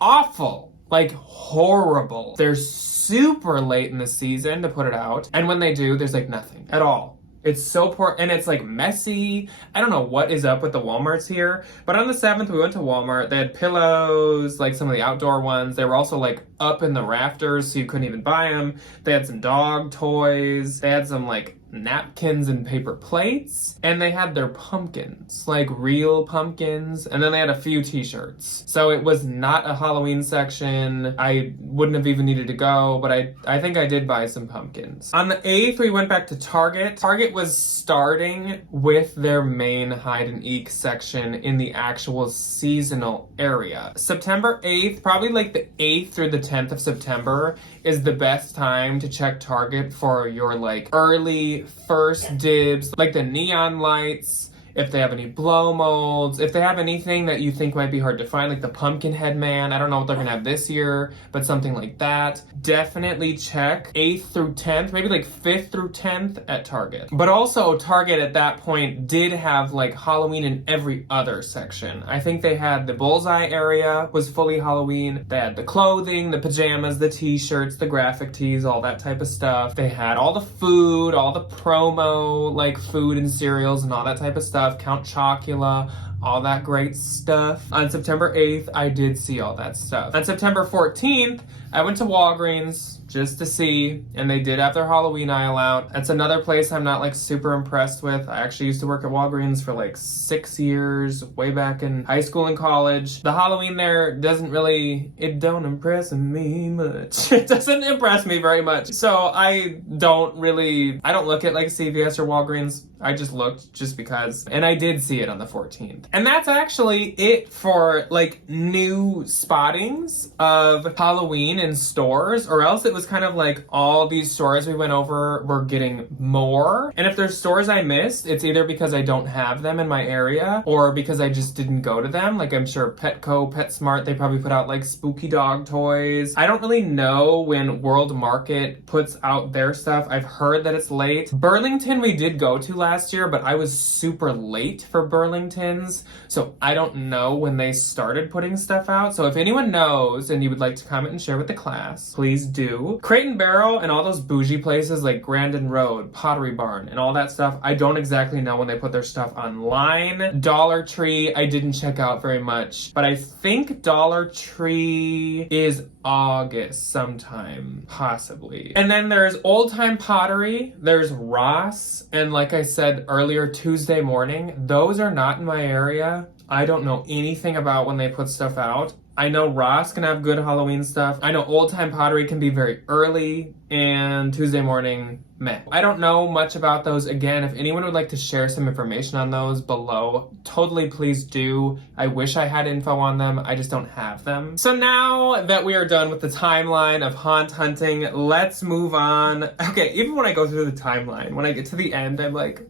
awful. Like, horrible. They're super late in the season to put it out, and when they do, there's like nothing at all. It's so poor, and it's like messy. I don't know what is up with the Walmarts here, but on the 7th, we went to Walmart. They had pillows, like some of the outdoor ones. They were also like up in the rafters, so you couldn't even buy them. They had some dog toys. They had some like napkins and paper plates, and they had their pumpkins, like real pumpkins, and then they had a few t-shirts. So it was not a Halloween section. I wouldn't have even needed to go, but I think I did buy some pumpkins. On the 8th, we went back to Target. Target was starting with their main hide and eek section in the actual seasonal area. September 8th, probably like the 8th through the 10th of September, is the best time to check Target for your like early first dibs, like the neon lights, if they have any blow molds, if they have anything that you think might be hard to find, like the pumpkin head man. I don't know what they're gonna have this year, but something like that. Definitely check 8th through 10th, maybe like 5th through 10th at Target. But also Target at that point did have like Halloween in every other section. I think they had the bullseye area was fully Halloween. They had the clothing, the pajamas, the t-shirts, the graphic tees, all that type of stuff. They had all the food, all the promo, like food and cereals and all that type of stuff. Count Chocula, all that great stuff. On September 8th, I did see all that stuff. On September 14th, I went to Walgreens just to see, and they did have their Halloween aisle out. That's another place I'm not like super impressed with. I actually used to work at Walgreens for like 6 years, way back in high school and college. The Halloween there it don't impress me much. It doesn't impress me very much. So I don't look at like CVS or Walgreens. I just looked just because, and I did see it on the 14th. And that's actually it for like new spottings of Halloween in stores, or else it was kind of like all these stores we went over were getting more. And if there's stores I missed, it's either because I don't have them in my area or because I just didn't go to them. Like I'm sure Petco, PetSmart, they probably put out like spooky dog toys. I don't really know when World Market puts out their stuff. I've heard that it's late. Burlington we did go to last year, but I was super late for Burlington's, so I don't know when they started putting stuff out. So if anyone knows and you would like to comment and share with the class, please do. Crate and Barrel and all those bougie places like Grandin Road, Pottery Barn, and all that stuff, I don't exactly know when they put their stuff online. Dollar Tree, I didn't check out very much, but I think Dollar Tree is August sometime, possibly. And then there's Old Time Pottery, there's Ross, and like I said earlier, Tuesday Morning. Those are not in my area. I don't know anything about when they put stuff out. I know Ross can have good Halloween stuff. I know Old Time Pottery can be very early, and Tuesday Morning, meh. I don't know much about those. Again, if anyone would like to share some information on those below, totally please do. I wish I had info on them. I just don't have them. So now that we are done with the timeline of haunt hunting, let's move on. Okay, even when I go through the timeline, when I get to the end, I'm like,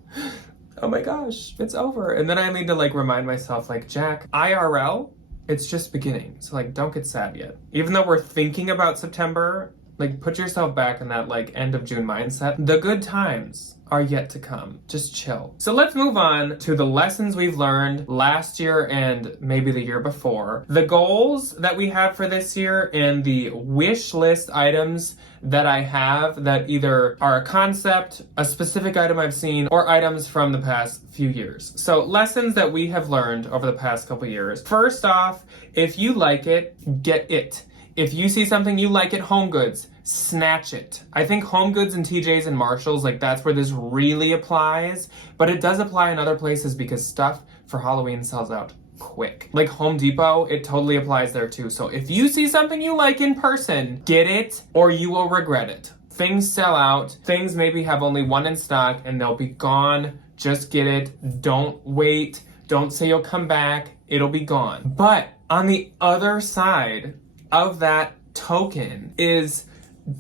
oh my gosh, it's over. And then I need to like remind myself, like, Jack, IRL, it's just beginning. So like, don't get sad yet. Even though we're thinking about September, like put yourself back in that like end of June mindset. The good times are yet to come. Just chill. So let's move on to the lessons we've learned last year and maybe the year before. The goals that we have for this year and the wish list items that I have that either are a concept, a specific item I've seen, or items from the past few years. So lessons that we have learned over the past couple years. First off, if you like it, get it. If you see something you like at HomeGoods, snatch it. I think HomeGoods and TJ's and Marshalls, like that's where this really applies, but it does apply in other places because stuff for Halloween sells out quick. Like Home Depot, it totally applies there too. So if you see something you like in person, get it or you will regret it. Things sell out. Things maybe have only one in stock and they'll be gone. Just get it. Don't wait. Don't say you'll come back. It'll be gone. But on the other side of that token is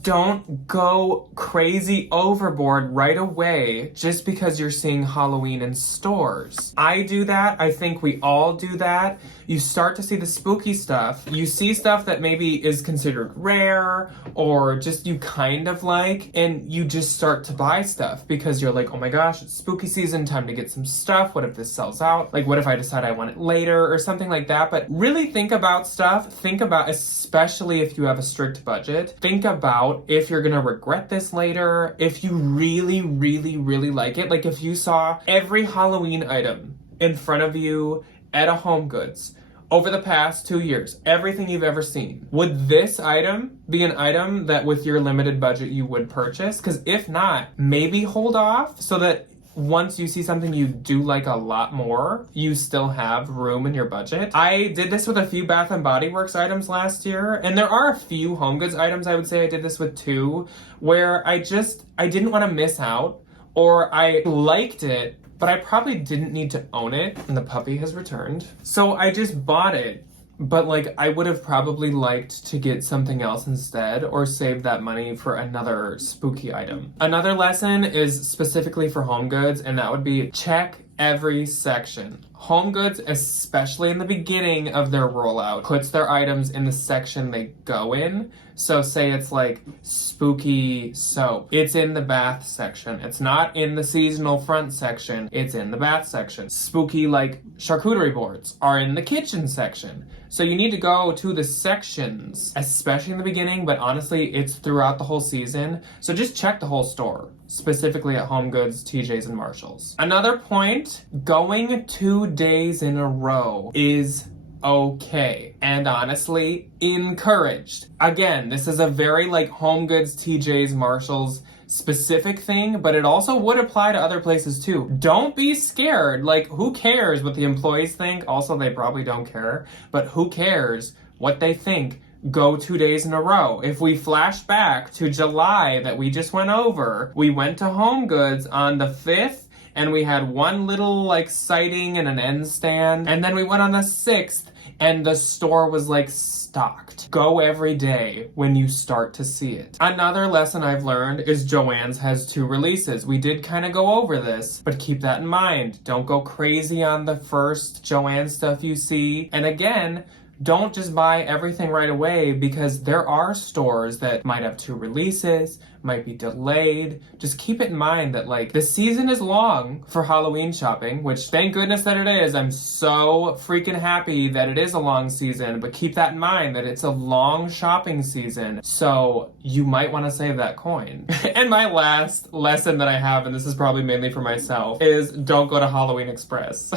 don't go crazy overboard right away just because you're seeing Halloween in stores. I do that. I think we all do that. You start to see the spooky stuff. You see stuff that maybe is considered rare or just you kind of like, and you just start to buy stuff because you're like, oh my gosh, it's spooky season, time to get some stuff. What if this sells out? Like, what if I decide I want it later or something like that? But really think about stuff. Think about, especially if you have a strict budget, think about if you're gonna regret this later, if you really, really, really like it. Like if you saw every Halloween item in front of you at a HomeGoods, over the past 2 years, everything you've ever seen, would this item be an item that with your limited budget you would purchase? Because if not, maybe hold off so that once you see something you do like a lot more, you still have room in your budget. I did this with a few Bath & Body Works items last year, and there are a few home goods items I would say I did this with too, where I didn't want to miss out, or I liked it, but I probably didn't need to own it, and the puppy has returned. So I just bought it, but like I would have probably liked to get something else instead or save that money for another spooky item. Another lesson is specifically for home goods, and that would be check every section. Home goods, especially in the beginning of their rollout, puts their items in the section they go in. So say it's like spooky soap. It's in the bath section. It's not in the seasonal front section. It's in the bath section. Spooky like charcuterie boards are in the kitchen section. So you need to go to the sections, especially in the beginning, but honestly, it's throughout the whole season. So just check the whole store, specifically at Home Goods, TJ's, and Marshalls. Another point, going 2 days in a row is okay, and honestly, encouraged. Again, this is a very like Home Goods, TJ's, Marshalls specific thing, but it also would apply to other places too. Don't be scared. Like, who cares what the employees think? Also, they probably don't care, but who cares what they think? Go 2 days in a row. If we flash back to July that we just went over, we went to Home Goods on the 5th, and we had one little like sighting and an end stand, and then we went on the 6th, and the store was like stocked. Go every day when you start to see it. Another lesson I've learned is Joann's has 2 releases. We did kind of go over this, but keep that in mind. Don't go crazy on the first Joann stuff you see. And again, don't just buy everything right away, because there are stores that might have 2 releases, might be delayed. Just keep it in mind that like the season is long for Halloween shopping, which thank goodness that it is. I'm so freaking happy that it is a long season, but keep that in mind that it's a long shopping season. So you might want to save that coin. And my last lesson that I have, and this is probably mainly for myself, is don't go to Halloween Express.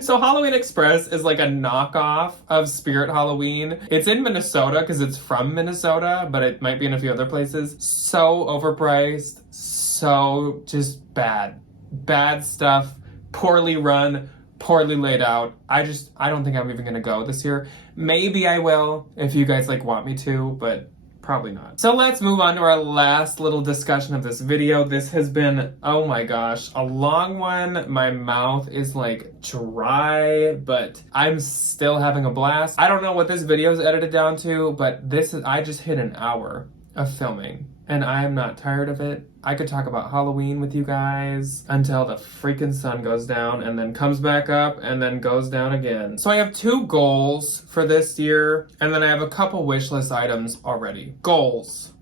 So Halloween Express is like a knockoff of Spirit Halloween. It's in Minnesota because it's from Minnesota, but it might be in a few other places. So overpriced, so just bad. Bad stuff, poorly run, poorly laid out. I don't think I'm even gonna go this year. Maybe I will if you guys like want me to, but probably not. So let's move on to our last little discussion of this video. This has been, oh my gosh, a long one. My mouth is like dry, but I'm still having a blast. I don't know what this video is edited down to, but I just hit an hour of filming, and I am not tired of it. I could talk about Halloween with you guys until the freaking sun goes down and then comes back up and then goes down again. So I have 2 goals for this year, and then I have a couple wish list items already. Goals: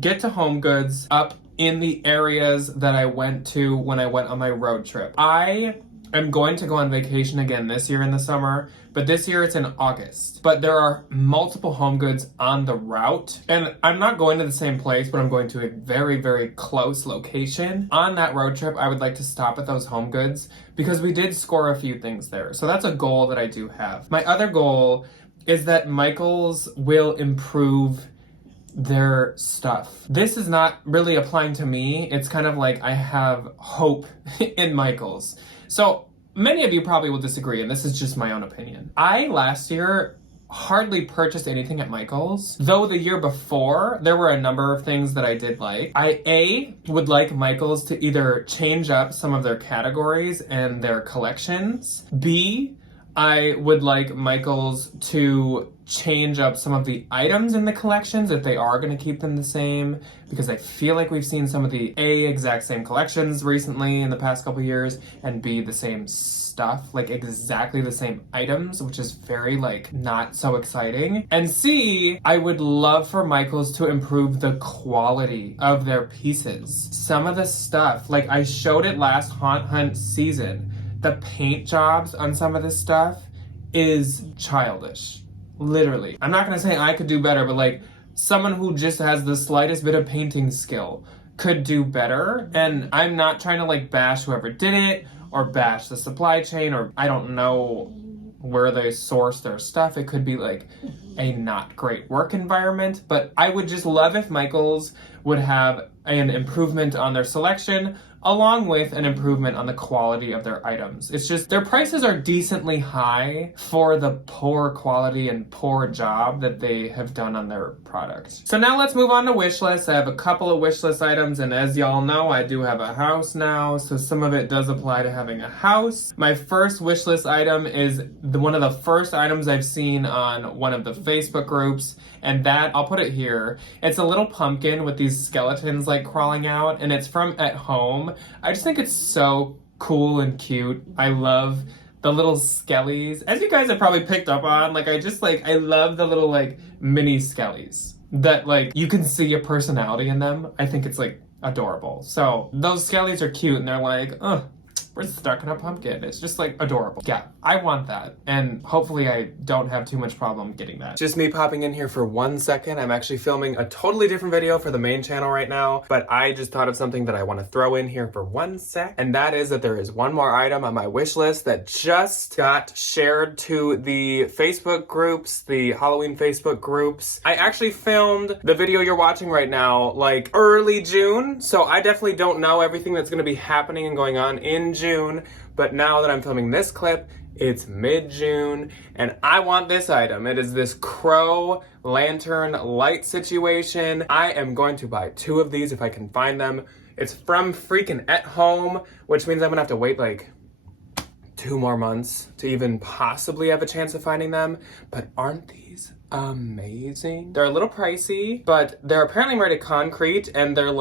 get to Home Goods up in the areas that I went to when I went on my road trip. I am going to go on vacation again this year in the summer, but this year it's in August. But there are multiple Home Goods on the route, and I'm not going to the same place, but I'm going to a very, very close location. On that road trip, I would like to stop at those Home Goods because we did score a few things there. So that's a goal that I do have. My other goal is that Michael's will improve their stuff. This is not really applying to me. It's kind of like I have hope in Michael's. So many of you probably will disagree, and this is just my own opinion. I last year hardly purchased anything at Michael's, though the year before there were a number of things that I did like. I would like Michael's to either change up some of their categories and their collections. B, I would like Michael's to change up some of the items in the collections if they are going to keep them the same, because I feel like we've seen some of the A, exact same collections recently in the past couple years, and B, the same stuff, like exactly the same items, which is very like not so exciting. And C, I would love for Michael's to improve the quality of their pieces. Some of the stuff, like I showed it last Haunt Hunt season, the paint jobs on some of this stuff is childish. Literally. I'm not gonna say I could do better, but like someone who just has the slightest bit of painting skill could do better. And I'm not trying to like bash whoever did it or bash the supply chain, or I don't know where they source their stuff. It could be like a not great work environment, but I would just love if Michaels would have an improvement on their selection along with an improvement on the quality of their items. It's just their prices are decently high for the poor quality and poor job that they have done on their product. So now let's move on to wish lists. I have a couple of wish list items, and as y'all know, I do have a house now, so some of it does apply to having a house. My first wish list item is one of the first items I've seen on one of the Facebook groups, and that, I'll put it here. It's a little pumpkin with these skeletons like crawling out, and it's from At Home. I just think it's so cool and cute. I love the little skellies. As you guys have probably picked up on, I love the little mini skellies that you can see a personality in them. I think it's adorable. So those skellies are cute and they're we're stuck in a pumpkin. It's just adorable. Yeah, I want that. And hopefully I don't have too much problem getting that. Just me popping in here for 1 second. I'm actually filming a totally different video for the main channel right now, but I just thought of something that I want to throw in here for 1 sec. And that is that there is one more item on my wish list that just got shared to the Facebook groups, the Halloween Facebook groups. I actually filmed the video you're watching right now early June, so I definitely don't know everything that's going to be happening and going on in June, but now that I'm filming this clip, it's mid-June, and I want this item. It is this crow lantern light situation. I am going to buy 2 of these if I can find them. It's from freaking At Home, which means I'm gonna have to wait 2 more months to even possibly have a chance of finding them, but aren't these amazing? They're a little pricey, but they're apparently made of concrete, and they're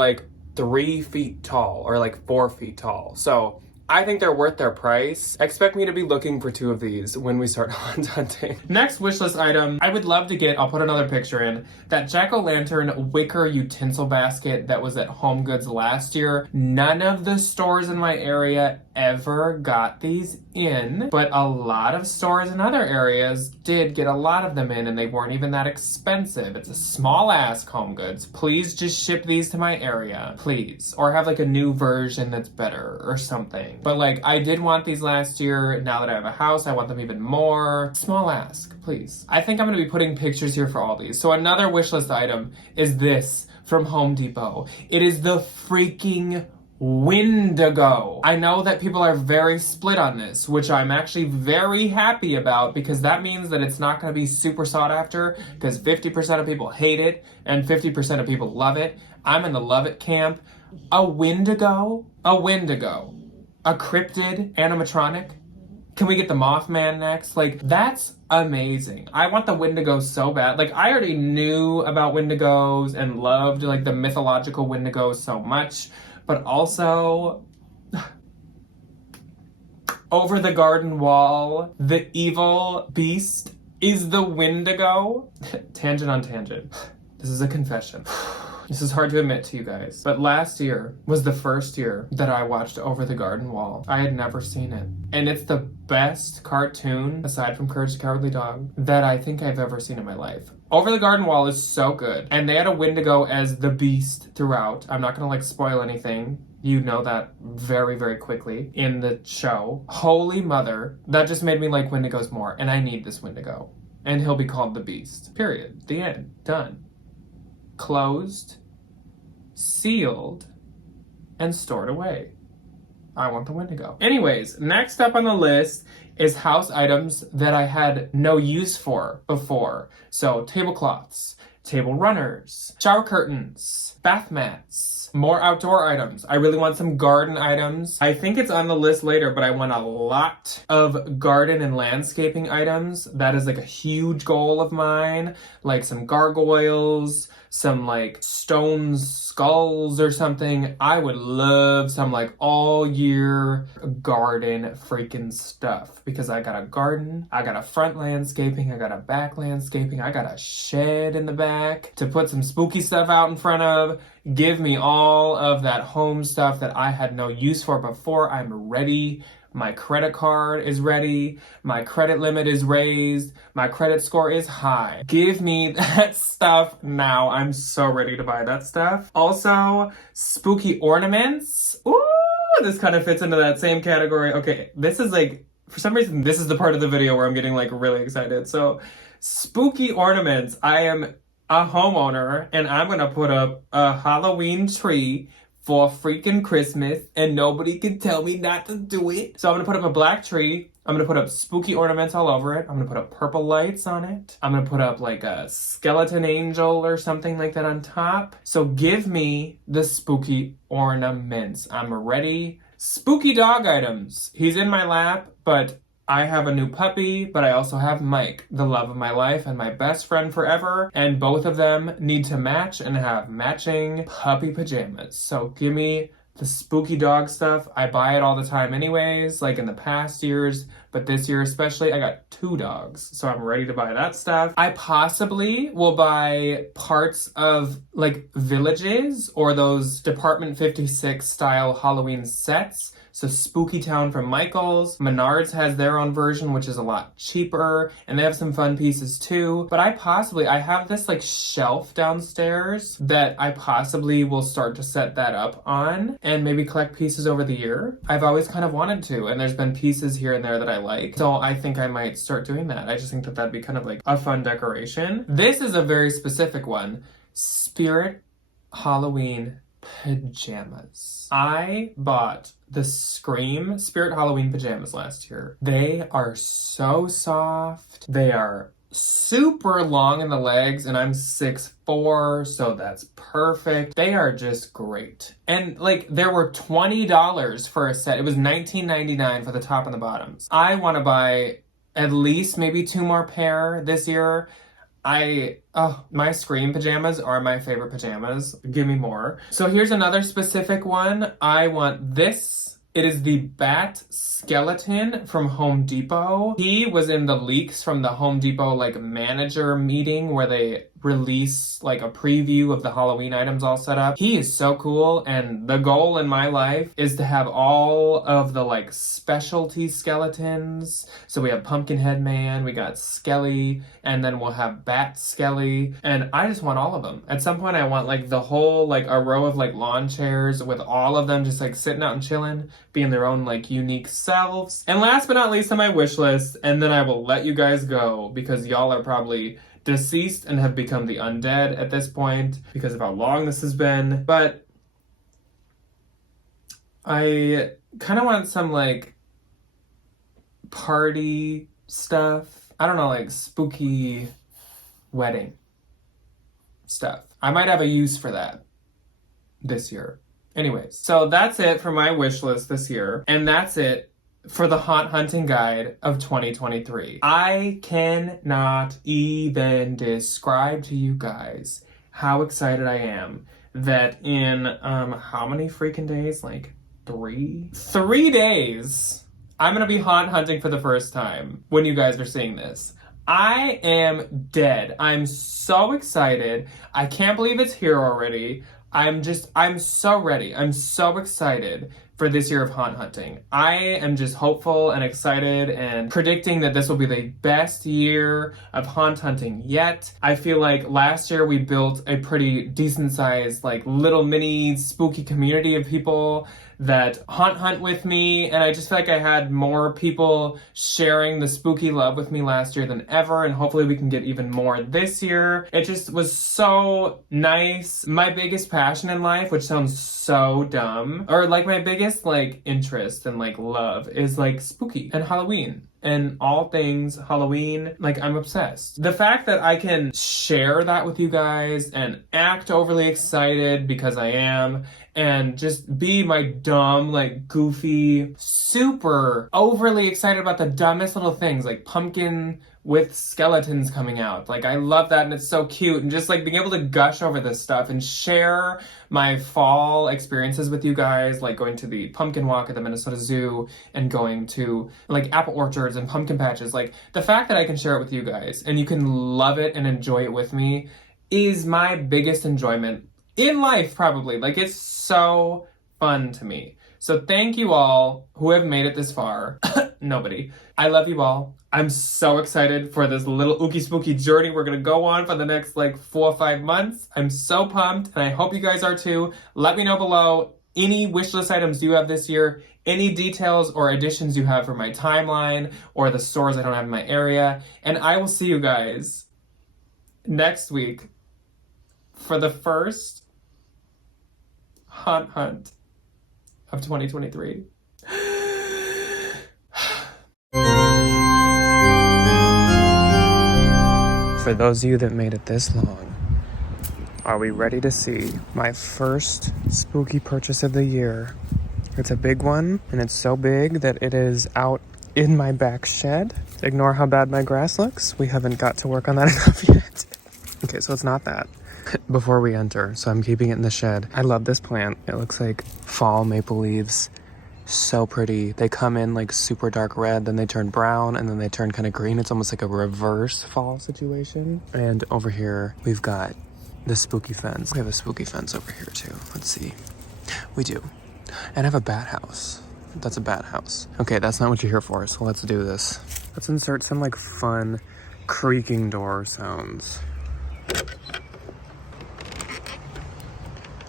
3 feet tall, or 4 feet tall, so I think they're worth their price. Expect me to be looking for 2 of these when we start hunting. Next wishlist item, I would love to get, I'll put another picture in, that jack-o'-lantern wicker utensil basket that was at Home Goods last year. None of the stores in my area ever got these in, but a lot of stores in other areas did get a lot of them in, and they weren't even that expensive. It's a small ask, Home Goods. Please just ship these to my area, please. Or have a new version that's better or something. But I did want these last year. Now that I have a house, I want them even more. Small ask, please. I think I'm gonna be putting pictures here for all these. So another wishlist item is this from Home Depot. It is the freaking Wendigo. I know that people are very split on this, which I'm actually very happy about, because that means that it's not gonna be super sought after, because 50% of people hate it and 50% of people love it. I'm in the love it camp. A Wendigo? A Wendigo. A cryptid animatronic? Can we get the Mothman next? That's amazing. I want the Wendigo so bad. I already knew about Wendigos and loved the mythological Wendigos so much, but also over the garden wall, the evil beast is the Wendigo. Tangent on tangent. This is a confession. This is hard to admit to you guys, but last year was the first year that I watched Over the Garden Wall. I had never seen it, and it's the best cartoon, aside from Courage the Cowardly Dog, that I think I've ever seen in my life. Over the Garden Wall is so good, and they had a Wendigo as the beast throughout. I'm not gonna spoil anything. You know that very, very quickly in the show. Holy mother, that just made me like Wendigos more, and I need this Wendigo. And he'll be called the Beast. Period. The end. Done. Closed, sealed, and stored away. I want the Wendigo. Anyways, next up on the list is house items that I had no use for before. So tablecloths, table runners, shower curtains, bath mats, more outdoor items. I really want some garden items. I think it's on the list later, but I want a lot of garden and landscaping items. That is a huge goal of mine. Some gargoyles, some stone skulls or something. I would love some all year garden freaking stuff, because I got a garden, I got a front landscaping, I got a back landscaping, I got a shed in the back to put some spooky stuff out in front of. Give me all of that home stuff that I had no use for before. I'm ready. My credit card is ready. My credit limit is raised. My credit score is high. Give me that stuff now. I'm so ready to buy that stuff. Also, spooky ornaments. Ooh, this kind of fits into that same category. Okay, this is For some reason, this is the part of the video where I'm getting like really excited. So, spooky ornaments. I am a homeowner and I'm gonna put up a Halloween tree for freaking Christmas and nobody can tell me not to do it. So I'm gonna put up a black tree. I'm gonna put up spooky ornaments all over it. I'm gonna put up purple lights on it. I'm gonna put up like a skeleton angel or something like that on top. So give me the spooky ornaments. I'm ready. Spooky dog items. He's in my lap, but I have a new puppy, but I also have Mike, the love of my life and my best friend forever, and both of them need to match and have matching puppy pajamas. So give me the spooky dog stuff. I buy it all the time anyways, like in the past years, but this year especially, I got 2 dogs, so I'm ready to buy that stuff. I possibly will buy parts of like Villages or those Department 56 style Halloween sets. So Spooky Town from Michaels. Menards has their own version, which is a lot cheaper, and they have some fun pieces too. But I have this like shelf downstairs that I possibly will start to set that up on and maybe collect pieces over the year. I've always kind of wanted to, and there's been pieces here and there that I like. So I think I might start doing that. I just think that that'd be kind of like a fun decoration. This is a very specific one. Spirit Halloween pajamas. I bought the Scream Spirit Halloween pajamas last year. They are so soft. They are super long in the legs, and I'm 6'4", so that's perfect. They are just great. And like, there were $20 for a set. It was $19.99 for the top and the bottoms. I want to buy at least maybe 2 more pair this year. My Scream pajamas are my favorite pajamas. Give me more. So here's another specific one. I want this. It is the Bat Skeleton from Home Depot. He was in the leaks from the Home Depot like manager meeting where they release like a preview of the Halloween items all set up. He is so cool, and the goal in my life is to have all of the like specialty skeletons. So we have Pumpkinhead Man, we got Skelly, and then we'll have Bat Skelly, and I just want all of them. At some point I want like the whole like a row of like lawn chairs with all of them just like sitting out and chilling, being their own like unique selves. And last but not least on my wish list, and then I will let you guys go because y'all are probably deceased and have become the undead at this point because of how long this has been. But I kind of want some like party stuff. I don't know, like spooky wedding stuff. I might have a use for that this year. Anyways, so that's it for my wish list this year. And that's it for the haunt hunting guide of 2023. I cannot even describe to you guys how excited I am that in how many freaking days? Like 3 days, I'm gonna be haunt hunting for the first time when you guys are seeing this. I am dead. I'm so excited. I can't believe it's here already. I'm so ready. I'm so excited for this year of haunt hunting. I am just hopeful and excited and predicting that this will be the best year of haunt hunting yet. I feel like last year we built a pretty decent sized, like little mini spooky community of people that hunt with me, and I just feel like I had more people sharing the spooky love with me last year than ever, and hopefully we can get even more this year. It just was so nice. My biggest passion in life, which sounds so dumb, or like my biggest like interest and like love is like spooky and Halloween. And all things Halloween, like I'm obsessed. The fact that I can share that with you guys and act overly excited because I am, and just be my dumb, like goofy, super overly excited about the dumbest little things, like pumpkin with skeletons coming out. Like I love that, and it's so cute, and just like being able to gush over this stuff and share my fall experiences with you guys, like going to the pumpkin walk at the Minnesota Zoo and going to like apple orchards and pumpkin patches. Like the fact that I can share it with you guys and you can love it and enjoy it with me is my biggest enjoyment in life, probably. Like it's so fun to me. So thank you all who have made it this far. Nobody. I love you all. I'm so excited for this little ookie spooky journey we're gonna go on for the next like 4 or 5 months. I'm so pumped, and I hope you guys are too. Let me know below any wish list items you have this year, any details or additions you have for my timeline or the stores I don't have in my area. And I will see you guys next week for the first hunt of 2023. For those of you that made it this long, are we ready to see my first spooky purchase of the year? It's a big one, and it's so big that it is out in my back shed. Ignore how bad my grass looks. We haven't got to work on that enough yet. Okay, so it's not that. Before we enter, so I'm keeping it in the shed. I love this plant. It looks like fall maple leaves. So pretty. They come in like super dark red, then they turn brown, and then they turn kind of green. It's almost like a reverse fall situation. And over here, we've got the spooky fence. We have a spooky fence over here too. Let's see. We do. And I have a bat house. That's a bat house. Okay, that's not what you're here for, so let's do this. Let's insert some like fun creaking door sounds.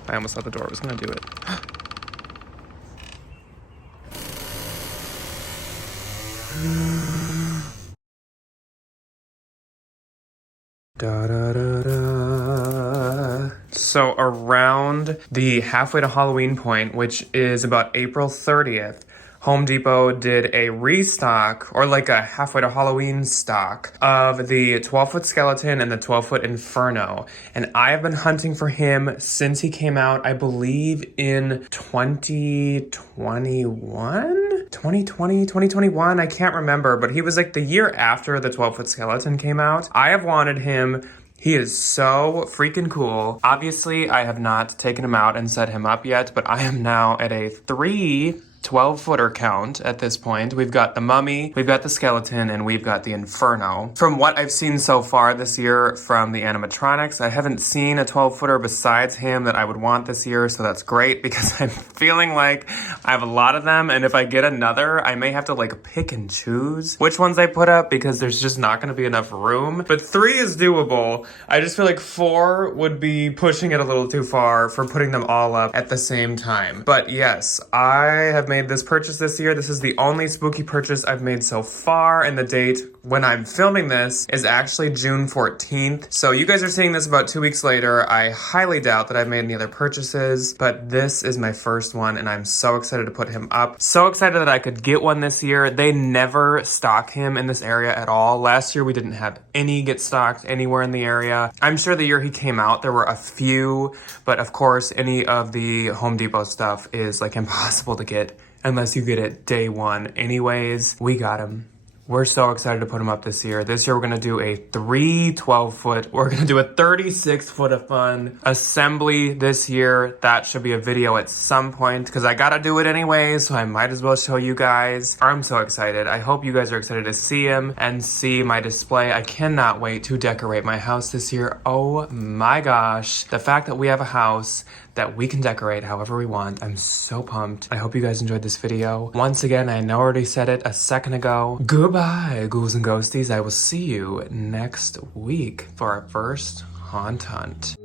I almost thought the door was gonna do it. Da, da, da, da. So around the halfway to Halloween point, which is about April 30th, Home Depot did a restock, or like a halfway to Halloween stock, of the 12-foot skeleton and the 12-foot inferno. And I have been hunting for him since he came out, I believe in 2021? 2020, 2021, I can't remember, but he was like the year after the 12-foot skeleton came out. I have wanted him. He is so freaking cool. Obviously, I have not taken him out and set him up yet, but I am now at a 12-footer count at this point. We've got the mummy, we've got the skeleton, and we've got the inferno. From what I've seen so far this year from the animatronics, I haven't seen a 12-footer besides him that I would want this year, so that's great because I'm feeling like I have a lot of them, and if I get another, I may have to like pick and choose which ones I put up because there's just not gonna be enough room. But 3 is doable. I just feel like 4 would be pushing it a little too far for putting them all up at the same time. But yes, I have made this purchase this year. This is the only spooky purchase I've made so far, and the date when I'm filming this is actually June 14th. So you guys are seeing this about 2 weeks later. I highly doubt that I've made any other purchases, but this is my first one, and I'm so excited to put him up. So excited that I could get one this year. They never stock him in this area at all. Last year we didn't have any get stocked anywhere in the area. I'm sure the year he came out there were a few, but of course any of the Home Depot stuff is like impossible to get unless you get it day one. Anyways, we got him. We're so excited to put him up this year. This year we're gonna do a 12-foot. We're gonna do a 36-foot of fun assembly this year. That should be a video at some point because I gotta do it anyway, so I might as well show you guys. I'm so excited. I hope you guys are excited to see him and see my display. I cannot wait to decorate my house this year. Oh my gosh. The fact that we have a house that we can decorate however we want. I'm so pumped. I hope you guys enjoyed this video. Once again, I know I already said it a second ago. Goodbye, ghouls and ghosties. I will see you next week for our first haunt hunt.